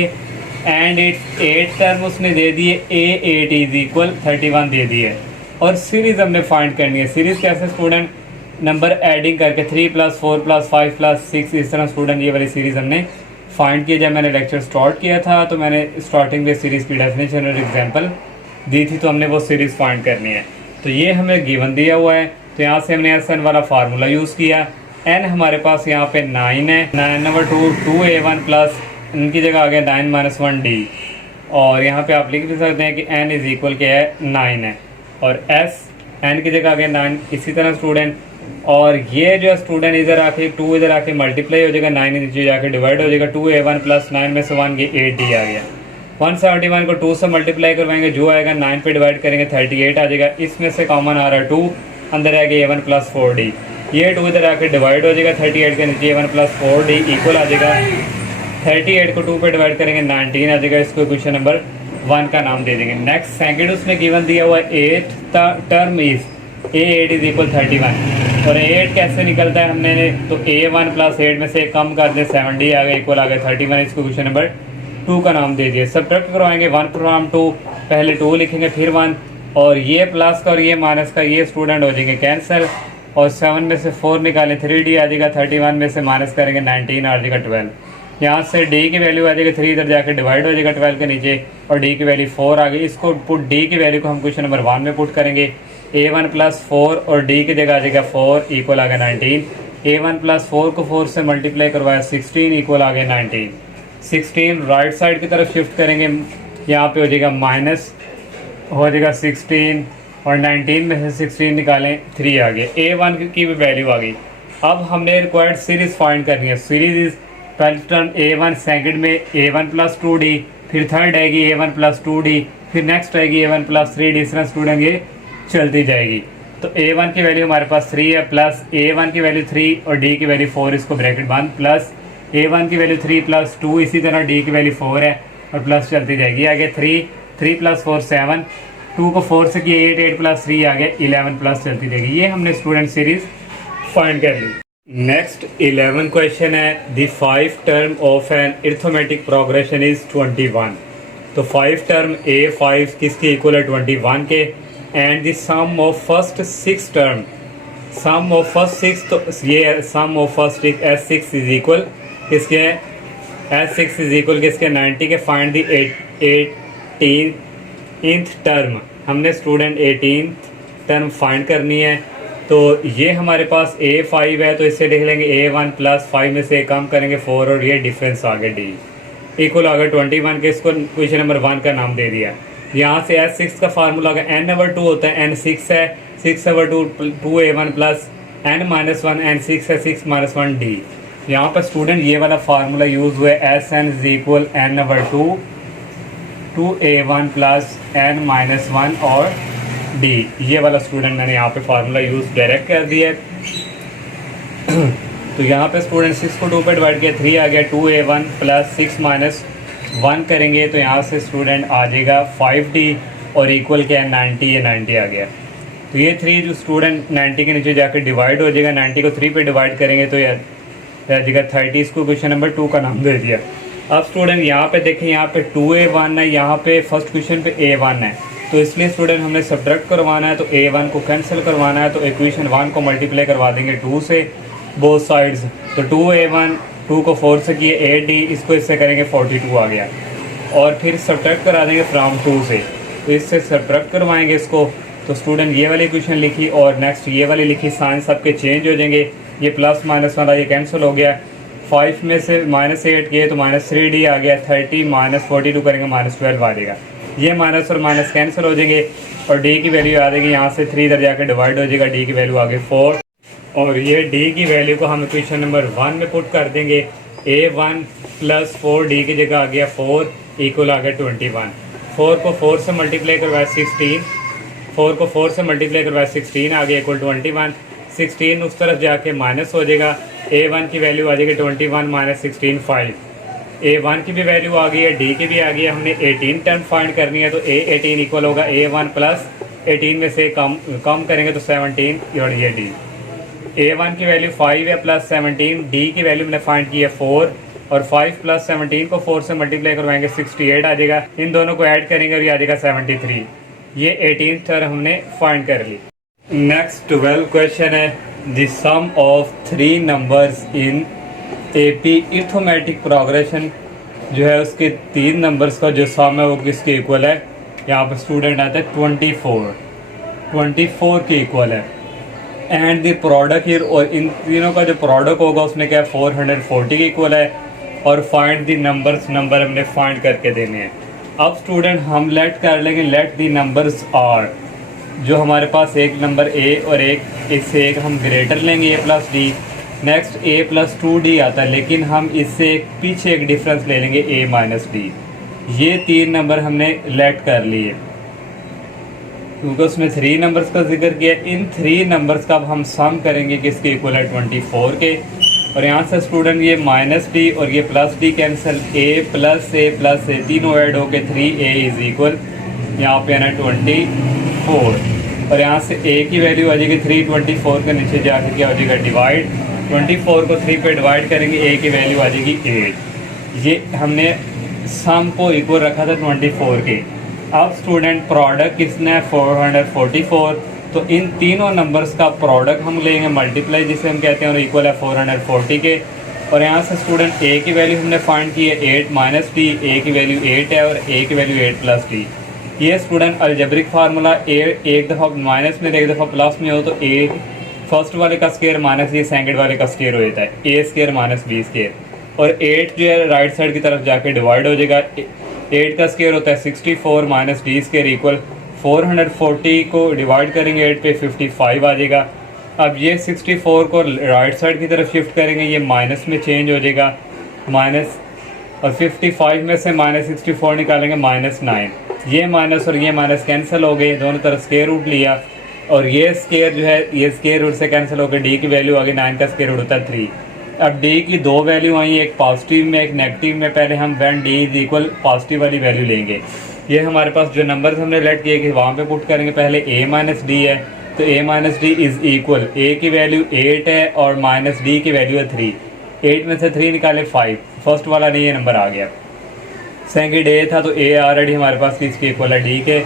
एंड इट्स 8 टर्म उसने दे दिए A8 इज इक्वल 31 दे दिए। और सीरीज हमने फाइंड करनी है। सीरीज कैसे स्टूडेंट, नंबर एडिंग करके 3 + 4 + 5 + 6 इस तरह स्टूडेंट ये वाली सीरीज हमने फाइंड किया। जब मैंने लेक्चर स्टार्ट किया था तो मैंने स्टार्टिंग में सीरीज की डेफिनेशन और एग्जांपल दी थी, तो हमने वो सीरीज फाइंड करनी है। तो ये हमें गिवन दिया हुआ है, तो यहाँ से हमने SN वाला फार्मूला यूज़ किया। n हमारे पास यहाँ पे 9 है, 9 नंबर 2A1 प्लस इनकी जगह आ गया 9 - 1D, और यहाँ पे आप लिख भी सकते हैं कि n इज इक्वल क्या है 9 है, और s n की जगह आ गया 9। इसी तरह स्टूडेंट, और ये जो स्टूडेंट इधर आके 2 इधर आके मल्टीप्लाई हो जाएगा, 9 नीचे जाके डिवाइड हो जाएगा, 2A1 प्लस 9 में से 1 ये 8D आ गया। 171 को 2 से मल्टीप्लाई करवाएंगे, जो आएगा 9 पे डिवाइड करेंगे 38 आ जाएगा। इसमें से कॉमन आ रहा है 2, अंदर आएगा A1 प्लस 4D, ये 2 इधर आके डिवाइड हो जाएगा 38 के नीचे, A1 प्लस 4D इक्वल आ जाएगा 38 को 2 पे डिवाइड करेंगे 19 आ जाएगा। इसको क्वेश्चन नंबर 1 का नाम दे देंगे। नेक्स्ट सेकंड उसमें गिवन दिया हुआ है 8 term is A8 is equal 31, और A8 कैसे निकलता है हमने, तो A1 प्लस 8 में से कम कर दें 7D आ गया इक्वल आ गया 31। इसको क्वेश्चन नंबर 2 का नाम दे दिए। सब्ट्रैक्ट करवाएंगे 1 फ्रॉम 2, पहले 2 लिखेंगे फिर 1, और ये प्लस का और ये माइनस का ये स्टूडेंट हो जाएंगे कैंसिल, और 7 में से 4 निकालें 3D आ जाएगा, 31 में से माइनस करेंगे 19 आ जाएगा 12। यहाँ से D की वैल्यू आ जाएगी 3 इधर जाकर डिवाइड हो जाएगा 12 के नीचे, और D की वैल्यू 4 आ गई। इसको पुट D की वैल्यू को हम क्वेश्चन नंबर 1 में पुट करेंगे, A1 प्लस 4 और D की जगह आ जाएगा 4 इक्वल आ गया 19। A1 प्लस 4 को 4 से मल्टीप्लाई करवाया 16 इक्वल आ गया 19। 16 राइट साइड की तरफ शिफ्ट करेंगे, यहाँ पे हो जाएगा माइनस हो जाएगा 16, और 19 में से 16 निकालें 3 आ गया। A1 की भी वैल्यू आ गई। अब हमने रिक्वायर्ड सीरीज फाइंड करनी है। सीरीज इज पहले टर्म A1, सेकंड में A1 प्लस 2D, फिर थर्ड आएगी A1 प्लस 2D, फिर नेक्स्ट आएगी A1 प्लस 3D, इस तरह स्टूडेंट ये चलती जाएगी। तो A1 की वैल्यू हमारे पास 3 है, प्लस A1 की वैल्यू 3 और D की वैल्यू 4, इसको ब्रैकेट बंद, प्लस A1 की वैल्यू 3 प्लस 2, इसी तरह D की वैल्यू 4 है और प्लस चलती जाएगी। आगे 3 प्लस 4 7, 2 को 4 से किया 8, 8 प्लस 3 आ गया 11 प्लस चलती जाएगी। ये हमने स्टूडेंट सीरीज फाइंड कर ली। नेक्स्ट 11 क्वेश्चन है, the 5 term of an arithmetic progression is 21। तो 5 टर्म A5 किसके इक्वल है 21 के, and the sum of first 6 term, sum of first 6, तो ये sum of first S6 is equal किसके है, S6 इज इक्वल किसके 90 के। फाइंड द 18th टर्म, हमने स्टूडेंट 18th टर्म फाइंड करनी है। तो ये हमारे पास A5 है, तो इससे देख लेंगे A1 प्लस 5 में से कम करेंगे 4, और ये डिफरेंस आ गया D इक्वल आ गया 21 के। इसको क्वेश्चन नंबर 1 का नाम दे दिया। यहाँ से S6 का फार्मूला आ गया n/2 होता है, n6 है, 6/2 2A1 प्लस n-1 n6 है 6 - 1D। यहाँ पर स्टूडेंट ये वाला फार्मूला यूज़ हुआ है, Sn is equal n/2 2A1 plus n-1 और D। ये वाला स्टूडेंट मैंने यहाँ पे फार्मूला यूज़ डायरेक्ट कर दिया है। तो यहाँ पे स्टूडेंट 6 को 2 पे डिवाइड किया 3 आ गया, 2A1 प्लस 6 - 1 करेंगे तो यहाँ से स्टूडेंट आ जाएगा 5D, और इक्वल क्या है 90, ये 90 आ गया। तो ये 3 जो स्टूडेंट 90 के नीचे जाकर डिवाइड हो जाएगा, 90 को 3 पे डिवाइड करेंगे तो ये रह जाएगा 30। इसको क्वेश्चन नंबर 2 का नाम दे दिया। अब स्टूडेंट यहाँ पे देखें, यहाँ पे 2A1 है, यहाँ पे फर्स्ट क्वेश्चन पे A1 है, तो इसलिए स्टूडेंट हमने सब्ट्रैक्ट करवाना है, तो A1 को कैंसिल करवाना है, तो इक्वेशन 1 को मल्टीप्लाई करवा देंगे 2 से बोथ साइड्स। तो 2A1 2 को 4 से किए 8D, इसको इससे करेंगे 42 आ गया, और फिर सब्ट्रैक्ट करा देंगे फ्रॉम 2 से, तो इससे सब्ट्रैक्ट करवाएंगे इसको। तो स्टूडेंट ये वाली इक्वेशन लिखी और नेक्स्ट ये वाली लिखी, साइन सबके चेंज हो जाएंगे, ये प्लस माइनस वाला ये कैंसिल हो गया। 5 में से -8 किए तो -3D आ गया, 30 - 42 करेंगे -12 आ जाएगा। ये माइनस और माइनस कैंसिल हो जाएंगे, और D की वैल्यू आ जाएगी, यहाँ से 3 इधर जाकर डिवाइड हो जाएगा, D की वैल्यू आ गई 4, और ये D की वैल्यू को हम इक्वेशन नंबर 1 में पुट कर देंगे। A1 प्लस 4D की जगह आ गया 4 इक्वल आ गया 21। 4 को 4 से मल्टीप्लाई करवाया 16, 4 को 4 से मल्टीप्लाई करवाया 16 आ गया इक्वल 21। 16 उस तरफ जाके माइनस हो जाएगा, A1 की वैल्यू आ जाएगी 21 - 16 5। A1 की भी वैल्यू आ गई है, D की भी आ गई है। हमने 18 टर्म फाइंड करनी है, तो A18 इक्वल होगा A1 प्लस 18 में से कम कम करेंगे तो 17 और ये डी। A1 की वैल्यू 5 है प्लस 17, डी की वैल्यू मैंने फाइंड की है 4 और 5 प्लस 17 को 4 से मल्टीप्लाई करवाएंगे 68 आ जाएगा। इन दोनों को ऐड करेंगे और ये आ जाएगा 73। ये 18th टर्म हमने फाइंड कर ली। नेक्स्ट 12 क्वेश्चन है the sum of 3 numbers in AP arithmetic progression, जो है उसके 3 नंबर्स का जो सम है वो किसके इक्वल है। यहाँ पर स्टूडेंट आता है 24 के इक्वल है। एंड द प्रोडक्ट हियर, और इन तीनों का जो प्रोडक्ट होगा उसमें क्या 440 के इक्वल है। और फाइंड द नंबर्स, नंबर हमने फाइंड करके देने हैं। अब स्टूडेंट हम लेट कर लेंगे, लेट द नंबर्स आर, जो हमारे पास एक नंबर ए और एक इससे एक हम ग्रेटर लेंगे a plus D. Next a plus 2d आता है, लेकिन हम इससे एक पीछे एक डिफरेंस ले लेंगे a माइनस डी। ये 3 नंबर हमने लेट कर लिए क्योंकि उसमें 3 नंबर्स का जिक्र किया। इन 3 नंबर्स का अब हम सम करेंगे किसके इक्वल है 24 के। और यहाँ से स्टूडेंट ये माइनस डी और ये plus D cancel, a plus A तीनों ऐड होके 3a इज इक्वल यहाँ पे आना 24। और यहाँ से a की वैल्यू आ जाएगी 3, 24 के नीचे जाके क्या हो जाएगा डिवाइड, 24 को 3 पे डिवाइड करेंगे, a की वैल्यू आ जाएगी 8। ये हमने सम को इक्वल रखा था 24 के। अब स्टूडेंट प्रोडक्ट किसने है 444, तो इन तीनों नंबर्स का प्रोडक्ट हम लेंगे मल्टीप्लाई, जिसे हम कहते हैं, और इक्वल है 440 के। और यहाँ से स्टूडेंट a की वैल्यू हमने फाइंड की है 8 माइनस डी, a की वैल्यू 8 है और a की वैल्यू 8 प्लस डी। ये स्टूडेंट अलजेब्रिक फार्मूला, एक दफ़ा माइनस में एक दफ़ा प्लस में हो तो a फर्स्ट वाले का स्केयर माइनस ये सेकंड वाले का स्केयर हो जाता है, a square minus b square. और 8 जो है राइट साइड की तरफ जाके डिवाइड हो जाएगा। 8 का स्केयर होता है 64 माइनस डी स्केयर इक्वल 440 को डिवाइड करेंगे 8 पे 55 आ जाएगा। अब ये 64 को राइट साइड की तरफ शिफ्ट करेंगे, ये माइनस में चेंज हो जाएगा माइनस, और 55 में से माइनस 64 निकालेंगे -9। ये माइनस और ये माइनस कैंसिल हो गए, दोनों तरफ स्केयर रूट लिया और ये स्केयर जो है ये स्केयर रूट से कैंसिल होकर डी की वैल्यू आ गई, 9 का स्केयर रूट होता है 3। अब डी की 2 वैल्यू आई, एक पॉजिटिव में एक नेगेटिव में। पहले हम when D is equal positive वाली वैल्यू लेंगे। ये हमारे पास जो नंबर्स हमने लेट किए कि वहाँ पे पुट करेंगे। पहले a माइनस डी है तो a minus D is equal, a की वैल्यू 8 है और माइनस डी की वैल्यू है 3। 8 में से 3 निकाले 5, फर्स्ट वाला नहीं ये नंबर आ गया। सेकंड a था तो a ऑलरेडी हमारे पास किसके इक्वल है डी के।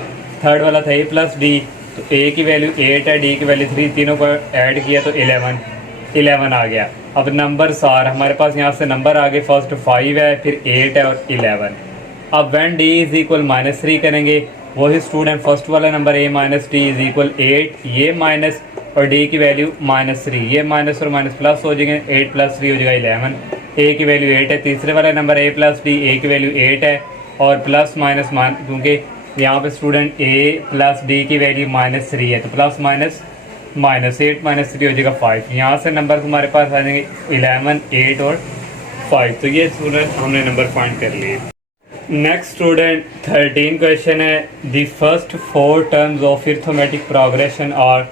थर्ड वाला था a प्लस डी, तो a की वैल्यू 8 है, d की वैल्यू 3, तीनों को ऐड किया तो 11 आ गया। अब नंबर सार हमारे पास यहाँ से नंबर आ गए, फर्स्ट 5 है, फिर 8 है और 11। अब व्हेन d इज इक्वल -3 करेंगे, वही स्टूडेंट फर्स्ट वाला number a minus D is equal 8, ये माइनस और d की वैल्यू -3, ये माइनस और माइनस प्लस हो जाएंगे, 8 प्लस 3 हो जाएगा 11। a की वैल्यू 8 है, तीसरे वाला number a plus D, a की वैल्यू 8 है और प्लस माइनस क्योंकि यहाँ पे स्टूडेंट a प्लस डी की वैल्यू -3 है तो प्लस माइनस माइनस 8 माइनस 3 हो जाएगा 5। यहाँ से नंबर हमारे पास आ जाएंगे 11, 8 और 5। तो ये स्टूडेंट हमने नंबर फाइंड कर लिए। नेक्स्ट स्टूडेंट 13 क्वेश्चन है the first 4 terms of arithmetic progression are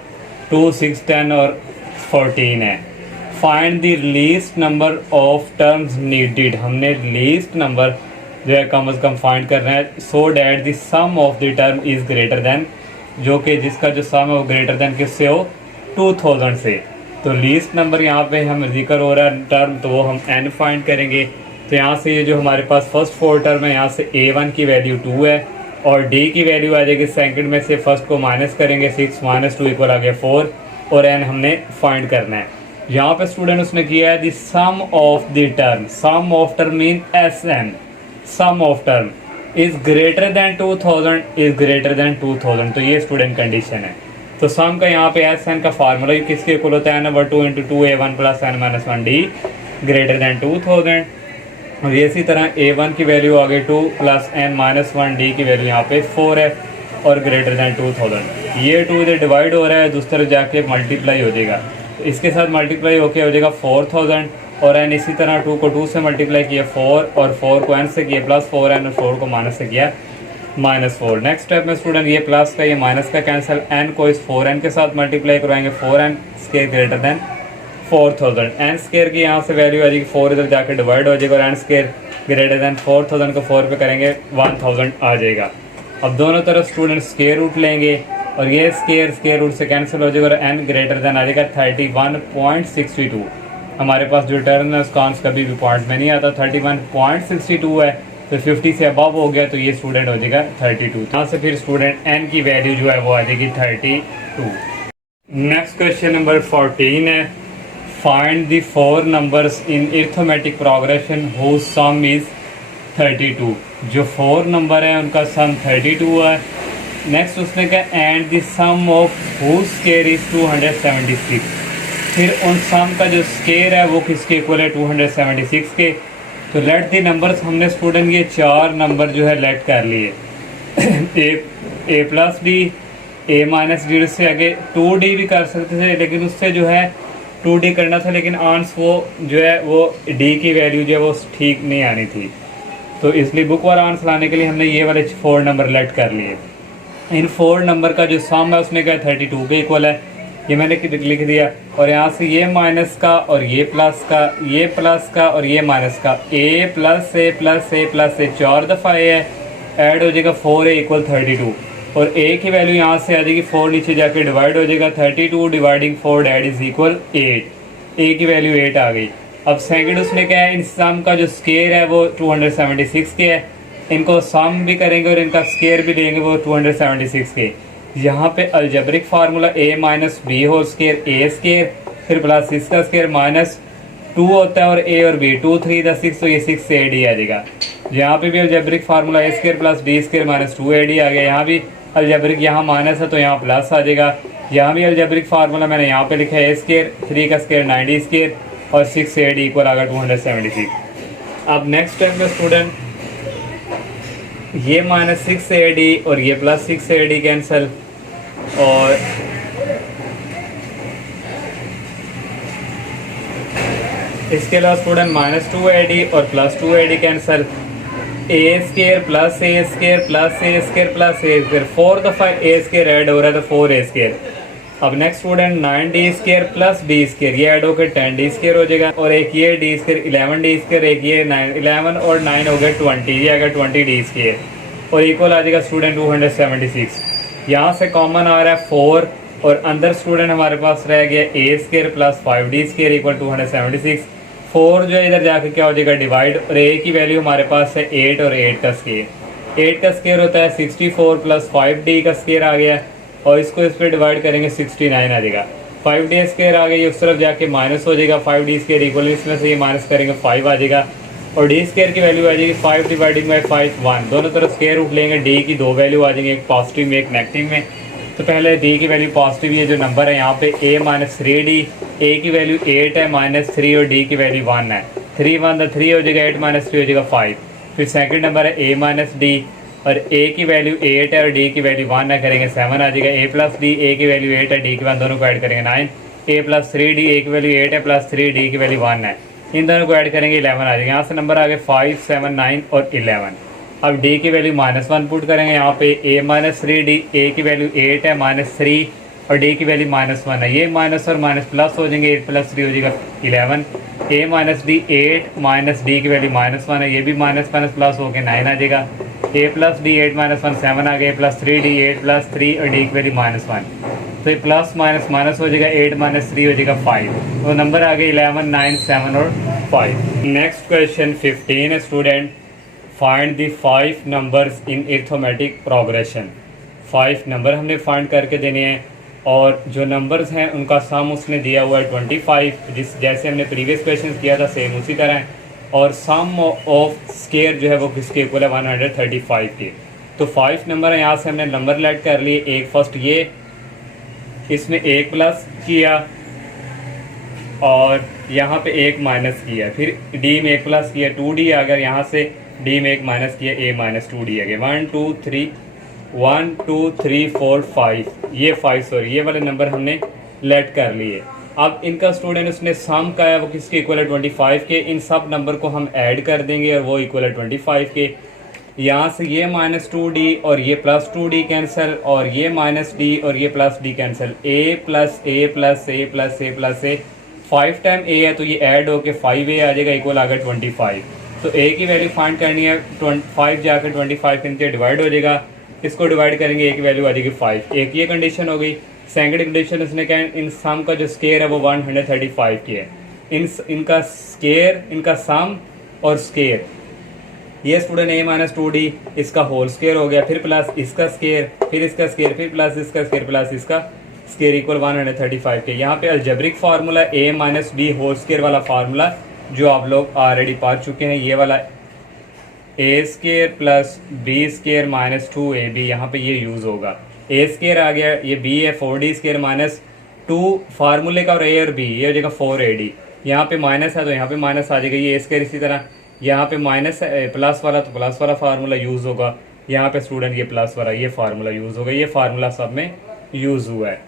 2, 6, 10 और 14 है। Find the least number of terms needed, हमने लीस्ट नंबर जो है कम से कम फाइंड करना है so that the sum of the term is greater than, जो कि जिसका जो सम है वो ग्रेटर देन किससे हो 2000 से। तो लीस्ट नंबर यहाँ पे हम जिक्र हो रहा है टर्म, तो वो हम n फाइंड करेंगे। तो यहाँ से ये जो हमारे पास फर्स्ट 4 टर्म है, यहाँ से a1 की वैल्यू 2 है और d की वैल्यू आ जाएगी सेकंड में से फर्स्ट को माइनस करेंगे, 6 माइनस 2 इक्वल आ गया 4 और n हमने फाइंड करना है। यहाँ पे स्टूडेंट उसने किया है the sum of the term, sum of term mean SN, sum of term is greater than 2000, is greater than 2000। तो ये स्टूडेंट कंडीशन है। तो सम का यहाँ पे SN का फार्मूला किसके इक्वल होता है, number 2 × 2a1 plus n minus 1d greater than 2000। और इसी तरह a1 की वैल्यू आ गई 2 प्लस n माइनस 1d की वैल्यू यहाँ पे 4 है और ग्रेटर देन 2000। ये 2 इधर डिवाइड हो रहा है, दूसरी तरफ जाके मल्टीप्लाई हो जाएगा, तो इसके साथ मल्टीप्लाई होके हो जाएगा 4000 और n इसी तरह 2 को 2 से मल्टीप्लाई किया 4 और 4 को n से किया प्लस 4n और 4 को माइनस से किया -4। नेक्स्ट स्टेप में स्टूडेंट ये प्लस का ये माइनस का कैंसिल, n को इस 4n के साथ मल्टीप्लाई करवाएंगे, 4n square greater than 4000। n square की यहाँ से वैल्यू आ जाएगी 4 इधर जाकर डिवाइड हो जाएगा और n स्केयर ग्रेटर देन 4000 को 4 पे करेंगे 1000 आ जाएगा। अब दोनों तरफ स्टूडेंट स्केयर रूट लेंगे, और ये स्केयर स्केयर रूट से कैंसिल हो जाएगा और n ग्रेटर देन आ जाएगा 31.62। हमारे पास जो टर्न है उसका आंसर कभी भी पॉइंट में नहीं आता, 31.62 है तो 50 से अबव हो गया तो ये स्टूडेंट हो जाएगा 32। यहाँ से फिर स्टूडेंट n की वैल्यू जो है वो आ जाएगी 32। नेक्स्ट क्वेश्चन नंबर 14 है, find the 4 numbers in arithmetic progression whose sum is 32। जो 4 नंबर है उनका सम 32 है। नेक्स्ट उसने कहा and the sum of whose square is 276। फिर उन सम का जो स्केयर है वो किसके इक्वल है, 276 के। तो लेट दी नंबर्स, हमने स्टूडेंट ये 4 नंबर जो है लेट कर लिए ए प्लस डी, ए माइनस डी, से आगे 2d भी कर सकते थे लेकिन उससे जो है 2d करना था, लेकिन आंसर वो जो है वो d की वैल्यू जो है वो ठीक नहीं आनी थी, तो इसलिए बुक वाला आंसर लाने के लिए हमने ये वाले 4 नंबर लेट कर लिए। इन 4 नंबर का जो सम है उसने कहा 32 के इक्वल है, ये मैंने लिख दिया। और यहाँ से ये माइनस का और ये प्लस का, ये प्लस का और ये माइनस का, a plus A plus A plus A 4 दफ़ा ए है, ऐड हो जाएगा 4a इक्वल 32। और a की वैल्यू यहाँ से आ जाएगी 4 नीचे जाके डिवाइड हो जाएगा, 32 dividing 4 that is equal 8। a की वैल्यू 8 आ गई। अब सेकंड उसने क्या है, इन सम का जो स्केयर है वो 276 के है, इनको सम भी करेंगे और इनका स्केयर भी लेंगे वो 276 के। यहाँ पे algebraic formula a minus B whole square A square फिर प्लस इसका स्केयर माइनस 2 होता है और a और b 2 3 6, तो ये 6 ad आ जाएगा। यहाँ पे भी algebraic formula a square plus d square minus 2 ad आ गया। यहाँ भी अलजेब्रिक, यहाँ माइनस है तो यहाँ प्लस आ जाएगा। यहाँ भी अलजेब्रिक फार्मूला मैंने यहाँ पे लिखा है a स्केयर 3 का स्केयर 9d स्केयर और 6 ad इक्वल आ गया 276। अब नेक्स्ट टाइम में स्टूडेंट ये माइनस 6 ad और ये प्लस 6 ad कैंसिल, और इसके अलावा स्टूडेंट माइनस 2 ad और प्लस 2 ad कैंसिल, ए स्केयर प्लस ए स्केयर प्लस ए स्केयर प्लस ए स्केयर 4 दफ़ा ए स्केयर ऐड हो रहा है तो 4a स्केयर। अब next student 9d square plus d square, ये ऐड होकर 10d स्केयर हो जाएगा, और एक ये d स्केयर 11d स्केयर, एक ये 11 और 9 हो गए 20, ये आएगा 20d स्केयर और इक्वल आ जाएगा स्टूडेंट 276। यहाँ से कॉमन आ रहा है 4 और अंदर स्टूडेंट हमारे पास रह गया a square plus 5d square equal 276। 4 जो है इधर जाके क्या हो जाएगा डिवाइड, और a की वैल्यू हमारे पास है 8 और 8 का स्केयर। 8 का स्केयर होता है 64 प्लस 5d का स्केयर आ गया, और इसको इस पर डिवाइड करेंगे 69 आ जाएगा। 5d स्केयर आ गई, उस तरफ जाके माइनस हो जाएगा 5d स्केयर इक्वल, इसमें से ये माइनस करेंगे 5 आ जाएगा, और d स्केयर की वैल्यू आ जाएगी 5 डिवाइडिंग बाई 5 1। दोनों तरफ स्केयर रूट लेंगे, d की 2 वैल्यू आ जाएंगे, एक पॉजिटिव में एक नेगेटिव में। तो पहले d की वैल्यू पॉजिटिव, ये जो नंबर है यहाँ पे a माइनस 3d, a की वैल्यू 8 है माइनस 3 और d की वैल्यू 1 है, 3 1 3 हो जाएगा, 8 माइनस 3 हो जाएगा 5। फिर सेकंड नंबर है a माइनस d, और a की वैल्यू 8 है और d की वैल्यू 1 है, करेंगे 7 आ जाएगा। a प्लस d, a की वैल्यू 8 है, d की 1, दोनों को ऐड करेंगे 9। a प्लस 3d, a की वैल्यू 8 है प्लस 3d की वैल्यू 1 है, इन दोनों को ऐड करेंगे 11 आ जाएगा। यहाँ से नंबर आ गए 5 7 9 और 11। अब d की वैल्यू -1 पुट करेंगे यहाँ पे, a माइनस 3d, a की वैल्यू 8 है माइनस 3 और d की वैल्यू -1 है, ये माइनस और माइनस प्लस हो जाएंगे, 8 प्लस 3 हो जाएगा 11। a minus d 8 minus d की वैल्यू -1 है, ये भी माइनस माइनस प्लस हो गया 9 आ जाएगा। a प्लस डी 8 माइनस 1 7 आ गए, प्लस 3d 8 प्लस 3 और d की वैल्यू -1, तो ये प्लस माइनस माइनस हो जाएगा, 8 माइनस 3 हो जाएगा 5, तो नंबर आ गए 11 9 7 और 5। नेक्स्ट क्वेश्चन 15 है student, find the 5 numbers in arithmetic progression. 5 number हमने फाइंड करके देने हैं, और जो नंबर्स हैं उनका सम उसने दिया हुआ है 25, जैसे हमने प्रीवियस क्वेश्चन किया था सेम उसी तरह है, और सम ऑफ स्केयर जो है वो किसके इक्वल है 135 के। तो 5 नंबर है, यहाँ से हमने नंबर लेट कर लिए। एक फर्स्ट ये, इसमें 1 प्लस किया और यहाँ पे 1 माइनस किया, फिर d में 1 प्लस किया 2d आ गया, यहाँ से d में 1 माइनस किया a माइनस 2d आ गया। 1 2 3 4 5, ये 5 सॉरी ये वाले नंबर हमने लेट कर लिए। अब इनका स्टूडेंट उसने सम का है वो किसके इक्वल है 25 के, इन सब नंबर को हम ऐड कर देंगे और वो इक्वल है 25 के। यहाँ से ये -2d और ये +2d कैंसिल, और ये -d और ये +d cancel, a plus a plus a plus a plus a, 5 time a है तो ये ऐड होके 5a आ जाएगा, इक्वल आ गया 25। तो a की वैल्यू फाइंड करनी है, 5 जाकर 25 के नीचे डिवाइड हो जाएगा, इसको डिवाइड करेंगे, ए की वैल्यू आ जाएगी 5। एक ये कंडीशन हो गई। सेकंड कंडीशन उसने कहा इन सम का जो स्केयर है वो 135 की है। इनका स्केयर, इनका सम और स्केयर, ये स्टूडेंट a माइनस 2d इसका होल स्केयर हो गया, फिर प्लस इसका स्केयर, फिर इसका स्केयर, फिर प्लस इसका स्केयर, प्लस इसका स्केयर इक्वल 135 के। यहाँ पे algebraic formula a minus D whole square वाला फार्मूला जो आप लोग ऑलरेडी पढ़ चुके हैं, ये वाला a square plus b square minus 2ab, यहाँ पे ये यूज होगा। a स्केयर आ गया, ये b है 4d स्केयर माइनस 2 फार्मूले का, और a और b ये हो जाएगा 4ad। यहाँ पे माइनस है तो यहाँ पे माइनस आ जाएगा, ये a स्केयर। इसी तरह यहाँ पे माइनस प्लस वाला तो प्लस वाला फार्मूला यूज होगा, यहाँ पे स्टूडेंट ये प्लस वाला ये फार्मूला यूज होगा। ये फार्मूला सब में यूज हुआ है।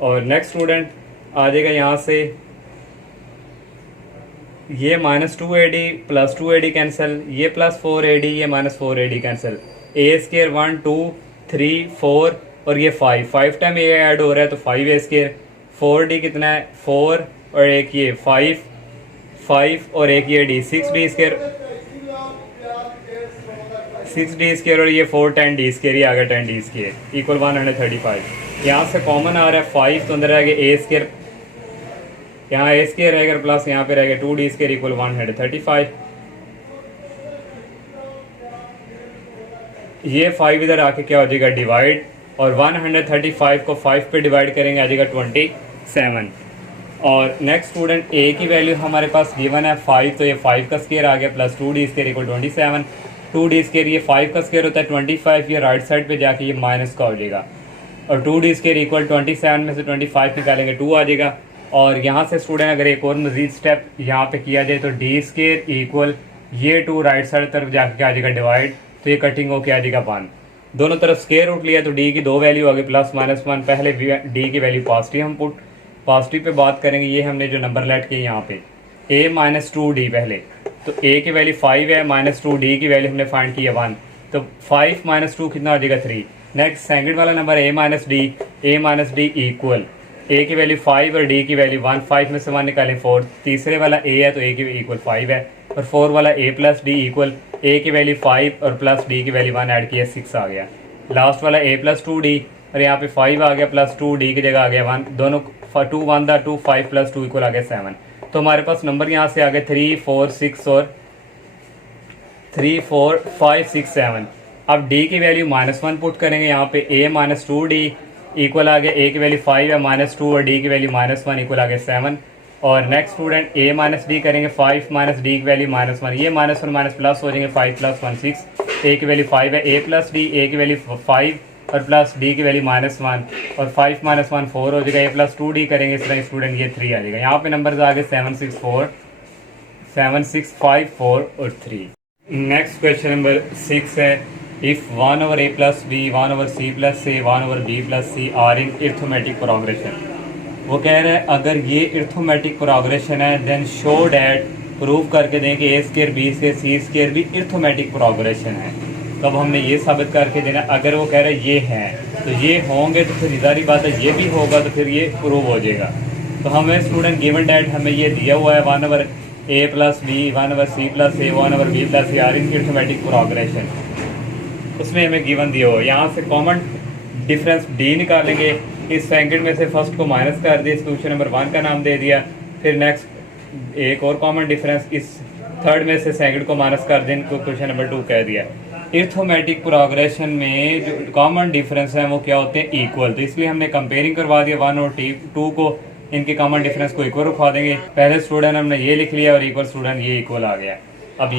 और नेक्स्ट स्टूडेंट आ जाएगा यहाँ से, ये minus 2ad plus 2ad cancel, ये प्लस 4ad, ये minus 4ad cancel. a square 1 2 3 4 और ये 5 टाइम a ऐड हो रहा है तो 5a स्केयर। 4d कितना है 4 और एक ये 5 और एक ये d 6d square, 6d square और ये 4 10d स्केयर, ये आ गया 10d स्केयर इक्वल 135। यहाँ से कॉमन आ रहा है 5 तो अंदर आएगा a स्केयर, यहाँ a स्केयर रहेगा प्लस यहाँ पे रहेगा 2d स्केयर इक्वल 135। ये 5 इधर आके क्या हो जाएगा डिवाइड, और 135 को 5 पे डिवाइड करेंगे आ जाएगा 27। और नेक्स्ट स्टूडेंट a की वैल्यू हमारे पास गिवन है 5, तो ये 5 का स्केयर आ गया plus 2d square equal 27। 2d square ये 5 का स्केयर होता है 25, ये राइट साइड पे जाके ये माइनस का हो जाएगा, और 2d स्केयर इक्वल 27 में से 25 निकालेंगे 2 आ जाएगा। और यहाँ से स्टूडेंट अगर एक और मजीद स्टेप यहाँ पे किया जाए तो d स्केयर इक्वल ये 2 राइट साइड तरफ जाके आ जाएगा डिवाइड, तो ये कटिंग होके आ जाएगा 1। दोनों तरफ स्केयर रूट लिया तो d की 2 वैल्यू आ गई प्लस माइनस 1। पहले d की वैल्यू पॉजिटिव हम पुट पॉजिटिव पे बात करेंगे। ये हमने जो नंबर लेट किए यहाँ पे a माइनस 2d, पहले तो a की वैल्यू 5 है, माइनस 2d की वैल्यू हमने फाइंड की है 1, तो 5 माइनस 2 कितना हो जाएगा 3। नेक्स्ट सेकंड वाला number a minus D equal a की वैल्यू 5 और d की वैल्यू 1, 5 में से 1 निकालें 4। तीसरे वाला a है तो a की इक्वल 5 है, और 4 वाला a plus D equal a की वैल्यू 5 और प्लस d की वैल्यू 1 ऐड किया 6 आ गया। लास्ट वाला a प्लस 2d और यहाँ पे 5 आ गया प्लस 2d की जगह आ गया 1, दोनों 2 1 दा 2, 5 प्लस 2 इक्वल आ गया 7। तो हमारे पास नंबर यहाँ से आ गए 3 4 6 और 3 4 5 6 7। अब d की वैल्यू -1 पुट करेंगे यहाँ पे, a माइनस 2d इक्वल आ गया a की वैल्यू 5 है माइनस 2 और d की वैल्यू -1 इक्वल आ गया 7। और next student a minus D करेंगे, 5 माइनस डी की वैल्यू -1, ये -1 माइनस प्लस हो जाएंगे, 5 प्लस 1 6, a की वैल्यू 5 है, a प्लस डी a की वैल्यू 5 और प्लस d की वैल्यू -1 और 5 माइनस 1 4 हो जाएगा, a प्लस 2d करेंगे इस तरह स्टूडेंट ये 3 आ जाएगा। यहाँ पे नंबर आ गए 7 6 5 4 और 3। नेक्स्ट क्वेश्चन नंबर 6 है, if 1 over a plus b 1 over c plus a 1 over b plus c are in arithmetic progression. वो कह रहे हैं अगर ये अरिथमेटिक प्रोग्रेशन है देन शो डैट, प्रूव करके दें कि a square b square c square भी अरिथमेटिक प्रोग्रेशन है। तो अब हमने ये साबित करके देना, अगर वो कह रहे हैं ये हैं तो ये होंगे तो फिर ज़ाहिर बात है ये भी होगा तो फिर ये प्रूव हो जाएगा। तो हमें स्टूडेंट गिवन डैट हमें ये दिया हुआ है 1 over a plus b 1 over c plus a 1 over b plus c are in arithmetic progression, उसमें हमें गिवन दिया हुआ है। यहाँ से कॉमन डिफरेंस d निकालेंगे, इस सेकंड में से फर्स्ट को माइनस कर दिया, इस क्वेश्चन नंबर 1 का नाम दे दिया। फिर नेक्स्ट एक और कॉमन डिफरेंस, इस थर्ड में से सेकंड को माइनस कर दें तो क्वेश्चन नंबर 2 कह दिया। अरिथमेटिक प्रोग्रेशन में जो कॉमन डिफरेंस है वो क्या होते हैं इक्वल, तो इसलिए हमने कंपेयरिंग करवा दिया 1 और 2 को, इनके कॉमन डिफरेंस को इक्वल रखवा देंगे। पहले स्टूडेंट हमने ये लिख लिया और इक्वल स्टूडेंट ये इक्वल आ गया। अब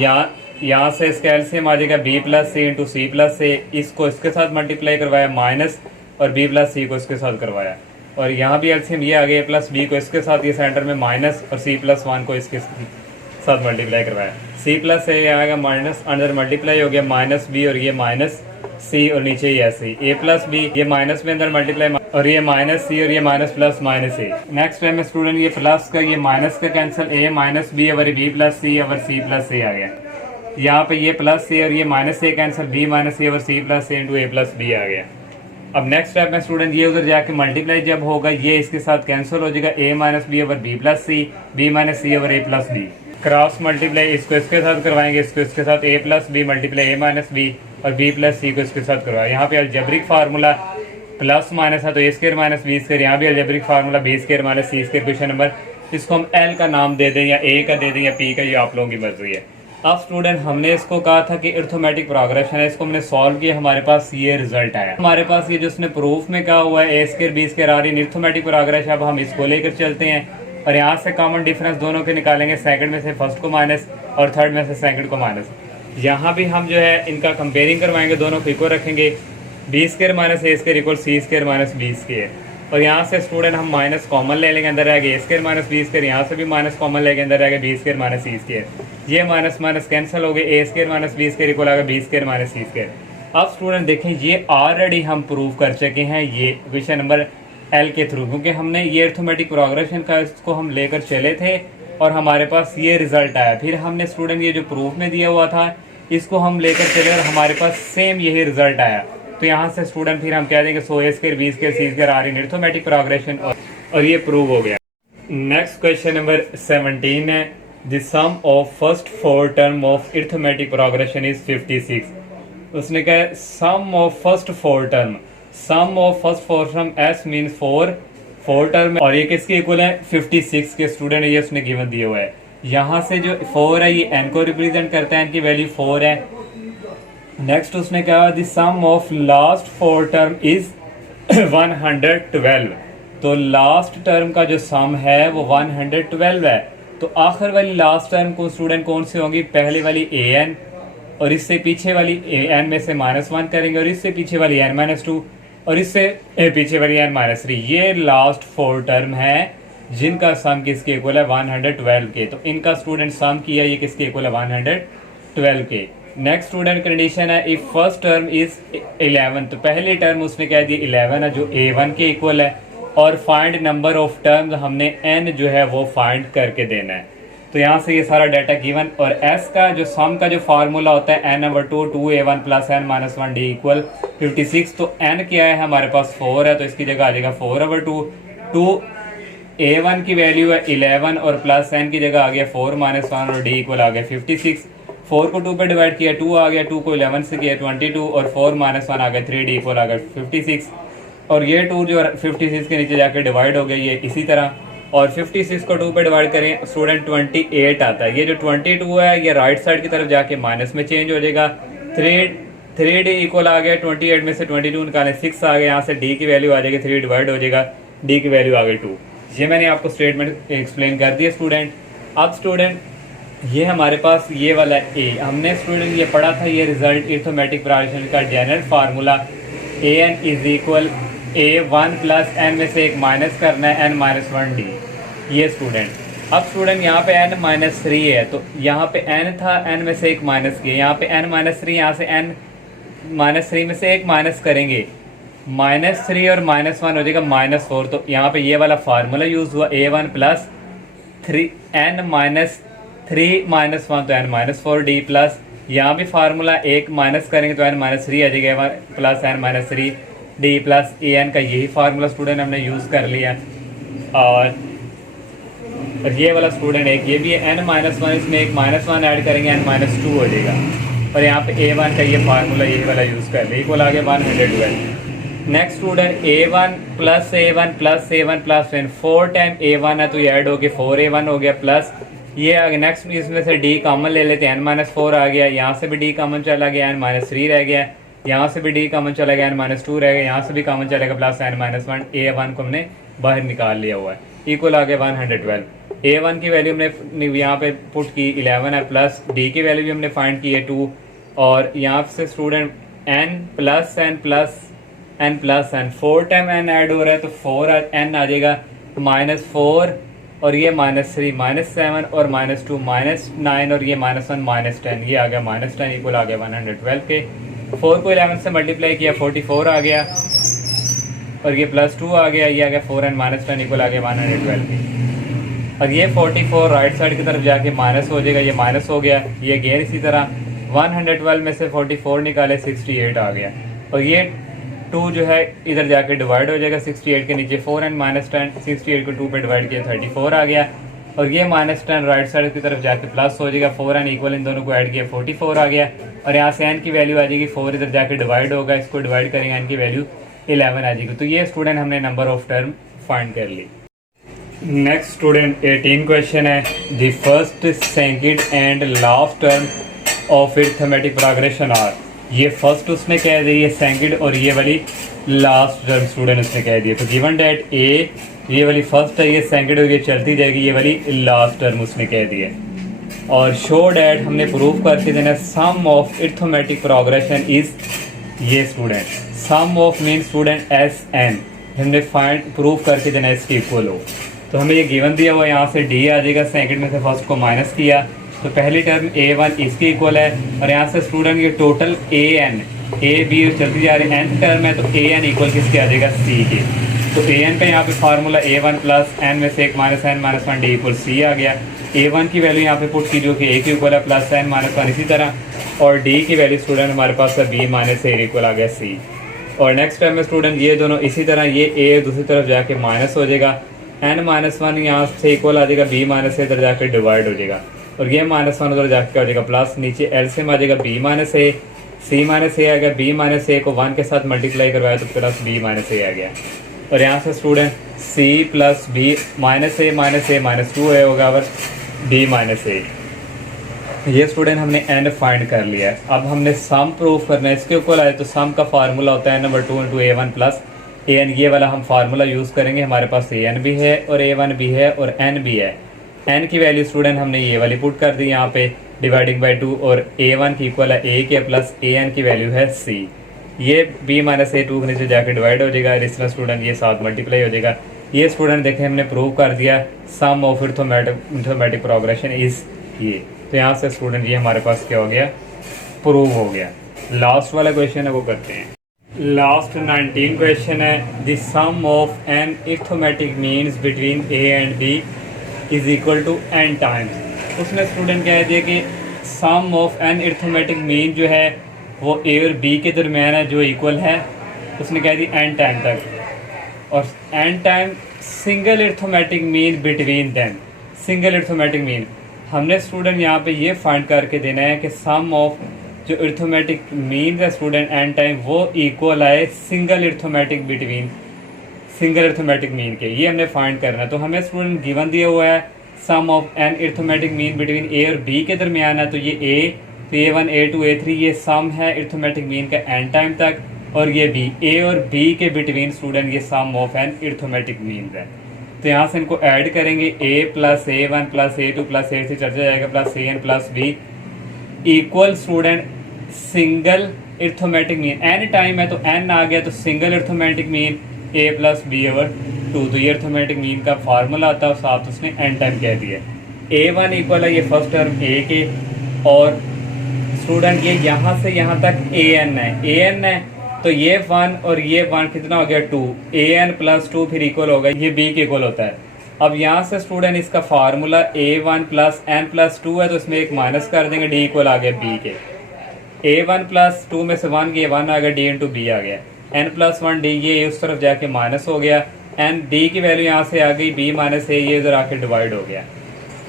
यहाँ से इसका एलसीएम आ जाएगा b प्लस सी इंटू सी प्लस से, इसको इसके साथ मल्टीप्लाई करवाया माइनस और b प्लस सी को इसके साथ करवाया, और यहाँ भी एलसीएम ये आ गया प्लस b को इसके साथ, ये सेंटर में माइनस और c प्लस 1 को इसके साथ मल्टीप्लाई करवाया। c प्लस ए आएगा माइनस, अंदर मल्टीप्लाई हो गया माइनस b और ये माइनस c और नीचे ही ऐसे ही a प्लस b, ये माइनस में अंदर मल्टीप्लाई और ये माइनस c और ये minus plus minus a। Next time student ये प्लस का ये माइनस का cancel, a minus b over b plus c over c plus a आ गया। यहाँ पे ये प्लस a और ये minus a cancel, b minus a over c plus a into a plus b आ गया। अब नेक्स्ट स्टेप में स्टूडेंट ये उधर जाके मल्टीप्लाई जब होगा ये इसके साथ कैंसिल हो जाएगा, a minus b over b plus c, b minus c over a plus b। Cross multiply इसको इसके साथ करवाएंगे, इसको इसके साथ a plus b multiply a minus b, और b प्लस सी को इसके साथ करवाया। यहाँ पे अलजेब्रिक फार्मूला प्लस माइनस है तो A square minus B square, यहाँ भी algebraic formula B square minus C square. Question number, इसको हम एल का नाम दे दें या ए का दे दें या पी का, ये आप लोगों की मर्जी है। अब स्टूडेंट हमने इसको कहा था कि अरिथमेटिक प्रोग्रेशन है, इसको हमने सॉल्व किया, हमारे पास ये रिजल्ट आया। हमारे पास ये जो उसने प्रूफ में कहा हुआ है A square B square are in arithmetic progression, अब हम इसको लेकर चलते हैं और यहाँ से कॉमन डिफरेंस दोनों के निकालेंगे, सेकंड में से फर्स्ट को माइनस और थर्ड में से सेकंड को माइनस। यहाँ भी हम जो है इनका कंपेयरिंग करवाएंगे, दोनों को इक्वल रखेंगे, B square minus A square equal C square minus B square. और यहाँ से स्टूडेंट हम माइनस कॉमन ले लेंगे, अंदर रहेगा A square minus B square, यहाँ से भी माइनस कॉमन लेके अंदर रहेगा B square minus C square. ये माइनस माइनस कैंसिल हो गए, A square minus B square equal आएगा B square minus C square. अब स्टूडेंट देखें ये ऑलरेडी हम प्रूव कर चुके हैं ये क्वेश्चन नंबर एल के थ्रू, क्योंकि हमने ये अरिथमेटिक प्रोग्रेशन का इसको हम लेकर चले थे और हमारे पास ये रिजल्ट आया। फिर हमने स्टूडेंट ये जो प्रूफ में दिया हुआ था इसको हम लेकर चले और हमारे पास सेम यही रिजल्ट आया। तो यहाँ से स्टूडेंट फिर हम कह देंगे so A square B square C square are in arithmetic progression, और ये प्रूव हो गया। नेक्स्ट क्वेश्चन नंबर 17 है, the sum of first 4 term of arithmetic progression is 56। उसने कहा sum of first 4 term, sum of first 4 term as mean 4 term, और ये किसके इक्वल है 56 के। स्टूडेंट ये उसने गिवन दिया हुआ है, यहाँ से जो 4 है ये n को रिप्रेजेंट करता है, n की वैल्यू 4 है। नेक्स्ट उसने कहा the sum of last 4 term is 112, तो लास्ट टर्म का जो सम है वो 112 है। तो आखिर वाली लास्ट टर्म को स्टूडेंट कौन सी होगी, पहले वाली an और इससे पीछे वाली an में से -1 करेंगे और इससे पीछे वाली n-2 और इससे पीछे वाली n-3। ये लास्ट 4 टर्म है जिनका सम किसके इक्वल है 112 के। तो इनका स्टूडेंट सम किया, ये किसके इक्वल है 112 के। नेक्स्ट स्टूडेंट कंडीशन है इफ फर्स्ट टर्म इज 11, तो पहली टर्म उसने कह दी 11 है जो a1 के इक्वल है, और फाइंड नंबर ऑफ टर्म्स हमने n जो है वो फाइंड करके देना है। तो यहाँ से ये सारा डाटा गिवन, और s का जो सम का जो फार्मूला होता है n/2 2a1 plus n-1 d equal 56। तो n क्या है हमारे पास 4 है, तो इसकी जगह आ जाएगा 4/2। 2a1 की वैल्यू है 11 और प्लस n की जगह आ गया 4-1 और d इक्वल आ गया 56। 4 को 2 पे डिवाइड किया 2 आ गया, 2 को 11 से किया 22 और 4-1 आ गया 3, d इक्वल आ गया 56। और ये 2 जो 56 के नीचे जाके डिवाइड हो गया ये इसी तरह, और 56 को 2 पे डिवाइड करें स्टूडेंट 28 आता है। ये जो 22 है ये राइट साइड की तरफ जाके माइनस में चेंज हो जाएगा। 3d इक्वल आ गया 28 में से 22 निकालें 6 आ गया, यहाँ से d की वैल्यू आ जाएगी 3 डिवाइड हो जाएगा, d की वैल्यू आ गई 2। ये मैंने आपको स्टेटमेंट एक्सप्लेन कर दिया स्टूडेंट। अब स्टूडेंट ये हमारे पास ये वाला ए, हमने स्टूडेंट ये पढ़ा था, ये रिजल्ट अरिथमेटिक प्रोग्रेशन का general formula an is equal a1 plus n में से एक माइनस करना है n-1 d। ये स्टूडेंट अब स्टूडेंट यहाँ पे n-3 है, तो यहाँ पे n था, n में से एक माइनस किया, यहाँ पे n-3, यहाँ से n-3 में से एक माइनस करेंगे, -3 और -1 हो जाएगा -4। तो यहाँ पे ये वाला फार्मूला यूज हुआ a1 प्लस n-3 तो n-4 d प्लस, यहाँ भी फार्मूला एक माइनस करेंगे तो n-3 आ जाएगा plus n-3 d plus an का यही फार्मूला स्टूडेंट हमने यूज कर लिया। और ये वाला स्टूडेंट एक ये भी है n-1, इसमें एक -1 ऐड करेंगे n-2 हो जाएगा, और यहाँ पे a1 का ये फार्मूला यही वाला यूज कर लिया, इक्वल आ गया 112। Next student a1 plus a1 plus a1 plus 4 time a1 है तो ये ऐड हो गया 4a1 हो गया, प्लस ये आ गया। नेक्स्ट इसमें से d कॉमन ले लेते हैं, n-4 आ गया, यहाँ से भी d कॉमन चला गया, n-3 रह गया, यहाँ से भी d कॉमन चला गया, n-2 रह गया, यहाँ से भी कॉमन चलेगा प्लस n-1, a1 को हमने बाहर निकाल लिया हुआ है, इक्वल आ गया 112। a1 की वैल्यू हमने यहाँ पे पुट की 11 है, प्लस d की वैल्यू भी हमने फाइंड की है 2, और यहाँ से student n plus n 4 time n add हो रहा है तो 4n आ जाएगा, -4 और ये -3 -7 और -2 -9 और ये -1 -10, ये आ गया -10 इक्वल आ गया 112 के। 4 को 11 से मल्टीप्लाई किया 44 आ गया, और ये +2 आ गया, ये आ गया 4n -10 इक्वल आ गया 112 के। और ये 44 राइट साइड की तरफ जाके माइनस हो जाएगा, ये माइनस हो गया, ये गेयर इसी तरह 112 में से 44 निकाले 68 आ गया, और ये 2 जो है इधर जाके डिवाइड हो जाएगा 68 के नीचे 4n -10, 68 को 2 पे डिवाइड किया 34 आ गया। और ये -10 राइट साइड की तरफ जाके प्लस हो जाएगा। 4n इक्वल इन दोनों को ऐड किया 44 आ गया। और यहाँ से n की वैल्यू आ जाएगी 4 इधर जाके डिवाइड होगा, इसको डिवाइड करेंगे n की वैल्यू 11 आ जाएगी। तो ये स्टूडेंट हमने नंबर ऑफ टर्म फाइंड कर ली। नेक्स्ट स्टूडेंट 18 क्वेश्चन है, the first second and last term of arithmetic progression are. ये फर्स्ट उसने कह दी, ये सेकंड और ये वाली लास्ट टर्म स्टूडेंट उसने कह दिया। तो गिवन डेट ए, ये वाली फर्स्ट है, ये सेकंड और ये चलती जाएगी, ये वाली लास्ट टर्म उसने कह दी है। और शो डेट हमने प्रूफ करके देना sum of arithmetic progression is, ये student sum of mean student S N हमने फाइंड प्रूफ करके देना इसके इक्वल हो। तो हमें ये गिवन दिया हुआ, यहाँ से डी आ जाएगा, सेकंड में से फर्स्ट को माइनस किया तो पहली टर्म a1 इसके इक्वल है। और यहाँ से स्टूडेंट ये टोटल an a b चलती जा रही है, nth टर्म है तो an इक्वल किसके आ जाएगा c के। तो an पे यहाँ पे फार्मूला a1 प्लस n में से 1 minus n minus 1 d equal c आ गया। a1 की वैल्यू यहाँ पे पुट की जो कि a के इक्वल है प्लस n माइनस 1 इसी तरह, और d की वैल्यू स्टूडेंट हमारे पास है b माइनस a इक्वल आ गया c। और नेक्स्ट टाइम में स्टूडेंट ये दोनों इसी तरह, ये a दूसरी तरफ जाके माइनस हो जाएगा, n माइनस 1 यहाँ से इक्वल आ जाएगा b माइनस a इधर जाकर डिवाइड हो जाएगा, और ये -1 उधर जाकर क्या हो जाएगा प्लस, नीचे एलसीएम आ जाएगा b minus a, c minus a आ गया, b माइनस a को 1 के साथ मल्टीप्लाई करवाया तो प्लस b माइनस a आ गया। और यहाँ से student c plus b minus a minus 2 है होगा और b माइनस a। ये स्टूडेंट हमने n फाइंड कर लिया है। अब हमने सम प्रूफ करना है, इसके ऊपर आए तो सम का फार्मूला होता है number 2 into a1 plus an। ये वाला हम फार्मूला यूज़ करेंगे, हमारे पास an भी है और a1 भी है और n भी है। n की वैल्यू स्टूडेंट हमने ये वाली पुट कर दी यहाँ पे डिवाइडिंग बाई 2, और a1 की इक्वल है a के प्लस an की वैल्यू है c। ये b माइनस a 2 के नीचे जाके डिवाइड हो जाएगा, इस तरह स्टूडेंट ये साथ मल्टीप्लाई हो जाएगा। ये स्टूडेंट देखें हमने प्रूव कर दिया सम ऑफ अरिथमेटिक प्रोग्रेशन इज ये। तो यहाँ से स्टूडेंट ये हमारे पास क्या हो गया, प्रूव हो गया। लास्ट वाला क्वेश्चन है वो करते हैं। लास्ट 19 क्वेश्चन है, the sum of an arithmetic means between a and b is equal to n times. उसने स्टूडेंट कह दिया कि sum of an arithmetic mean जो है वो a और b के दरमियान है जो इक्वल है, उसने कह दी n टाइम तक, और n time single arithmetic mean between them. Single arithmetic mean हमने स्टूडेंट यहाँ पे ये फाइंड करके देना है कि सम ऑफ जो अरिथमेटिक मीन है स्टूडेंट n टाइम वो इक्वल आए single arithmetic between single arithmetic mean के, ये हमने फाइंड करना है। तो हमें स्टूडेंट गिवन दिया हुआ है sum of an arithmetic mean between a और b के दरमियान है, तो ये a, तो a1 a2 a3 ये सम है अरिथमेटिक मीन का n टाइम तक, और ये b, a और b के बिटवीन स्टूडेंट ये sum of an arithmetic mean है। तो यहाँ से इनको ऐड करेंगे a plus a1 plus a2 plus a3 चल जाएगा plus an plus b equal student single arithmetic mean. n time है तो n आ गया, तो single arithmetic mean a plus b over 2। तो ये अरिथमेटिक मीन का फार्मूला आता है और साथ उसने n टाइम कह दिया। a1 इक्वल है ये फर्स्ट टर्म a के, और स्टूडेंट ये यहाँ से यहाँ तक an है तो ये 1 और ये 1 कितना हो गया 2, an प्लस 2 फिर इक्वल होगा ये b के इक्वल होता है। अब यहाँ से स्टूडेंट इसका formula a1 plus n plus 2 है तो इसमें एक माइनस कर देंगे, d इक्वल आ गया b के। a1 प्लस 2 में से 1 के 1 आ गया, d इंटू b आ गया, n प्लस 1 d ये उस तरफ जाके माइनस हो गया, n d की वैल्यू यहाँ से आ गई b माइनस a, ये इधर आके डिवाइड हो गया।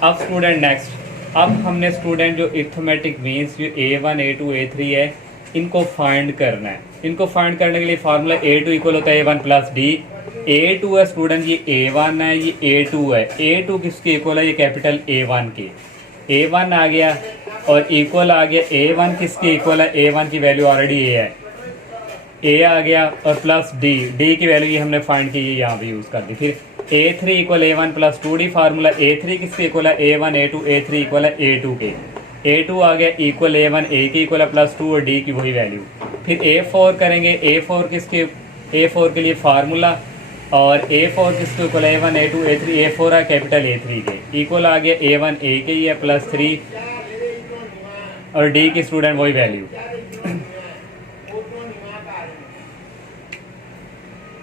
अब स्टूडेंट नेक्स्ट, अब हमने स्टूडेंट जो अरिथमेटिक मीन्स जो a1 a2 a3 है इनको फाइंड करना है। इनको फाइंड करने के लिए फार्मूला a2 इक्वल होता है a1 प्लस d। a2 है स्टूडेंट ये a1 है, ये a2 है, a2 किसके इक्वल है, ये कैपिटल a1 के, a1 आ गया और इक्वल आ गया a1 किसके इक्वल है, a1 की वैल्यू ऑलरेडी a है, a आ गया और प्लस d की वैल्यू ये हमने फाइंड की, यहाँ पे यूज़ कर दी। फिर a3 equal a1 plus 2d, formula a3 किसके इक्वल है, a1 a2 a3 इक्वल है a2 के, a2 आ गया इक्वल a1 a के इक्वल है प्लस 2 और d की वही वैल्यू। फिर a4 करेंगे, a4 किसके, a4 के लिए फार्मूला, और a4 किसके इक्वल है a1 a2 a3, a4 है कैपिटल a3 के, इक्वल आ गया a1 a के ही है प्लस 3 और d की स्टूडेंट वही वैल्यू।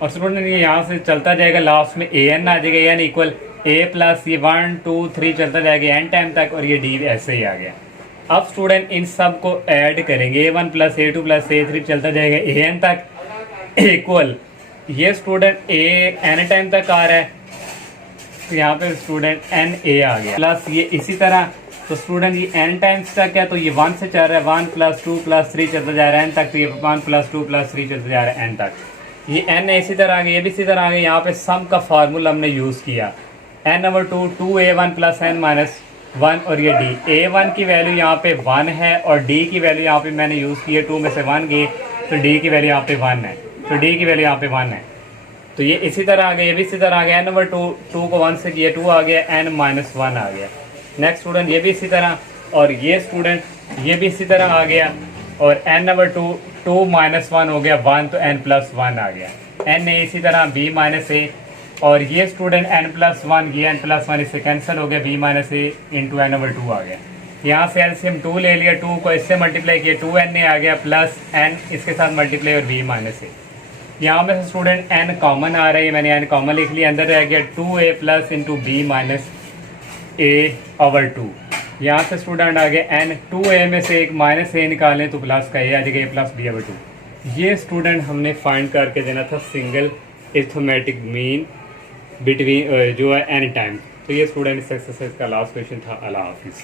और स्टूडेंट ये यहाँ से चलता जाएगा, लास्ट में an आ जाएगा, an इक्वल a प्लस ये 1 2 3 चलता जाएगा n टाइम तक, और ये d ऐसे ही आ गया। अब स्टूडेंट इन सब को ऐड करेंगे, a1 plus a2 plus a3 चलता जाएगा an तक इक्वल, ये स्टूडेंट a n टाइम तक आ रहा है, नेक्स्ट यहाँ पे स्टूडेंट एन ए आ गया प्लस ये इसी तरह। तो स्टूडेंट ये n टाइम्स तक है तो ये 1 से चल रहा है, 1 + 2 + 3 चलता जा रहा है n तक, तो ये 1 + 2 + 3 चलता जा रहा है n तक। ये n इसी तरह आ गया, ये भी इसी तरह आ गया। यहाँ पे सम का फार्मूला हमने यूज़ किया n/2 2a1 + n - 1 और ये d। a1 की वैल्यू यहाँ पे 1 है और d की वैल्यू यहाँ पे मैंने यूज़ की है 2 में से 1 गई, तो d की वैल्यू यहाँ पे 1 है, तो d की वैल्यू यहाँ पे 1 है। तो ये इसी तरह आ गया, ये भी इसी तरह आ गया n/2 2 को 1 से किया 2 आ गया, n - 1 आ गया। नेक्स्ट स्टूडेंट ये भी इसी तरह, और ये स्टूडेंट ये भी इसी तरह आ गया, और n/2 2 - 1 हो गया 1, तो n + 1 आ गया। n ए इसी तरह b - a, और ये स्टूडेंट n + 1, ये n + 1 इससे कैंसिल हो गया, b - a × n/2 आ गया। यहाँ से एलसीएम 2 ले लिया, 2 को इससे मल्टीप्लाई किया 2na आ गया प्लस n इसके साथ मल्टीप्लाई और b - a। यहाँ में से स्टूडेंट n कॉमन आ रही है, मैंने n कॉमन लिख लिया, अंदर रह गया 2a + × b - a/2। यहाँ से स्टूडेंट आ गया n 2a में से एक -a निकालें तो प्लस का a आ जाएगा, a + b/2। ये स्टूडेंट हमने फाइंड करके देना था सिंगल अरिथमेटिक मीन बिटवीन जो है n टाइम। तो ये स्टूडेंट इस एक्सरसाइज का लास्ट क्वेश्चन था। अल्लाह हाफिज़।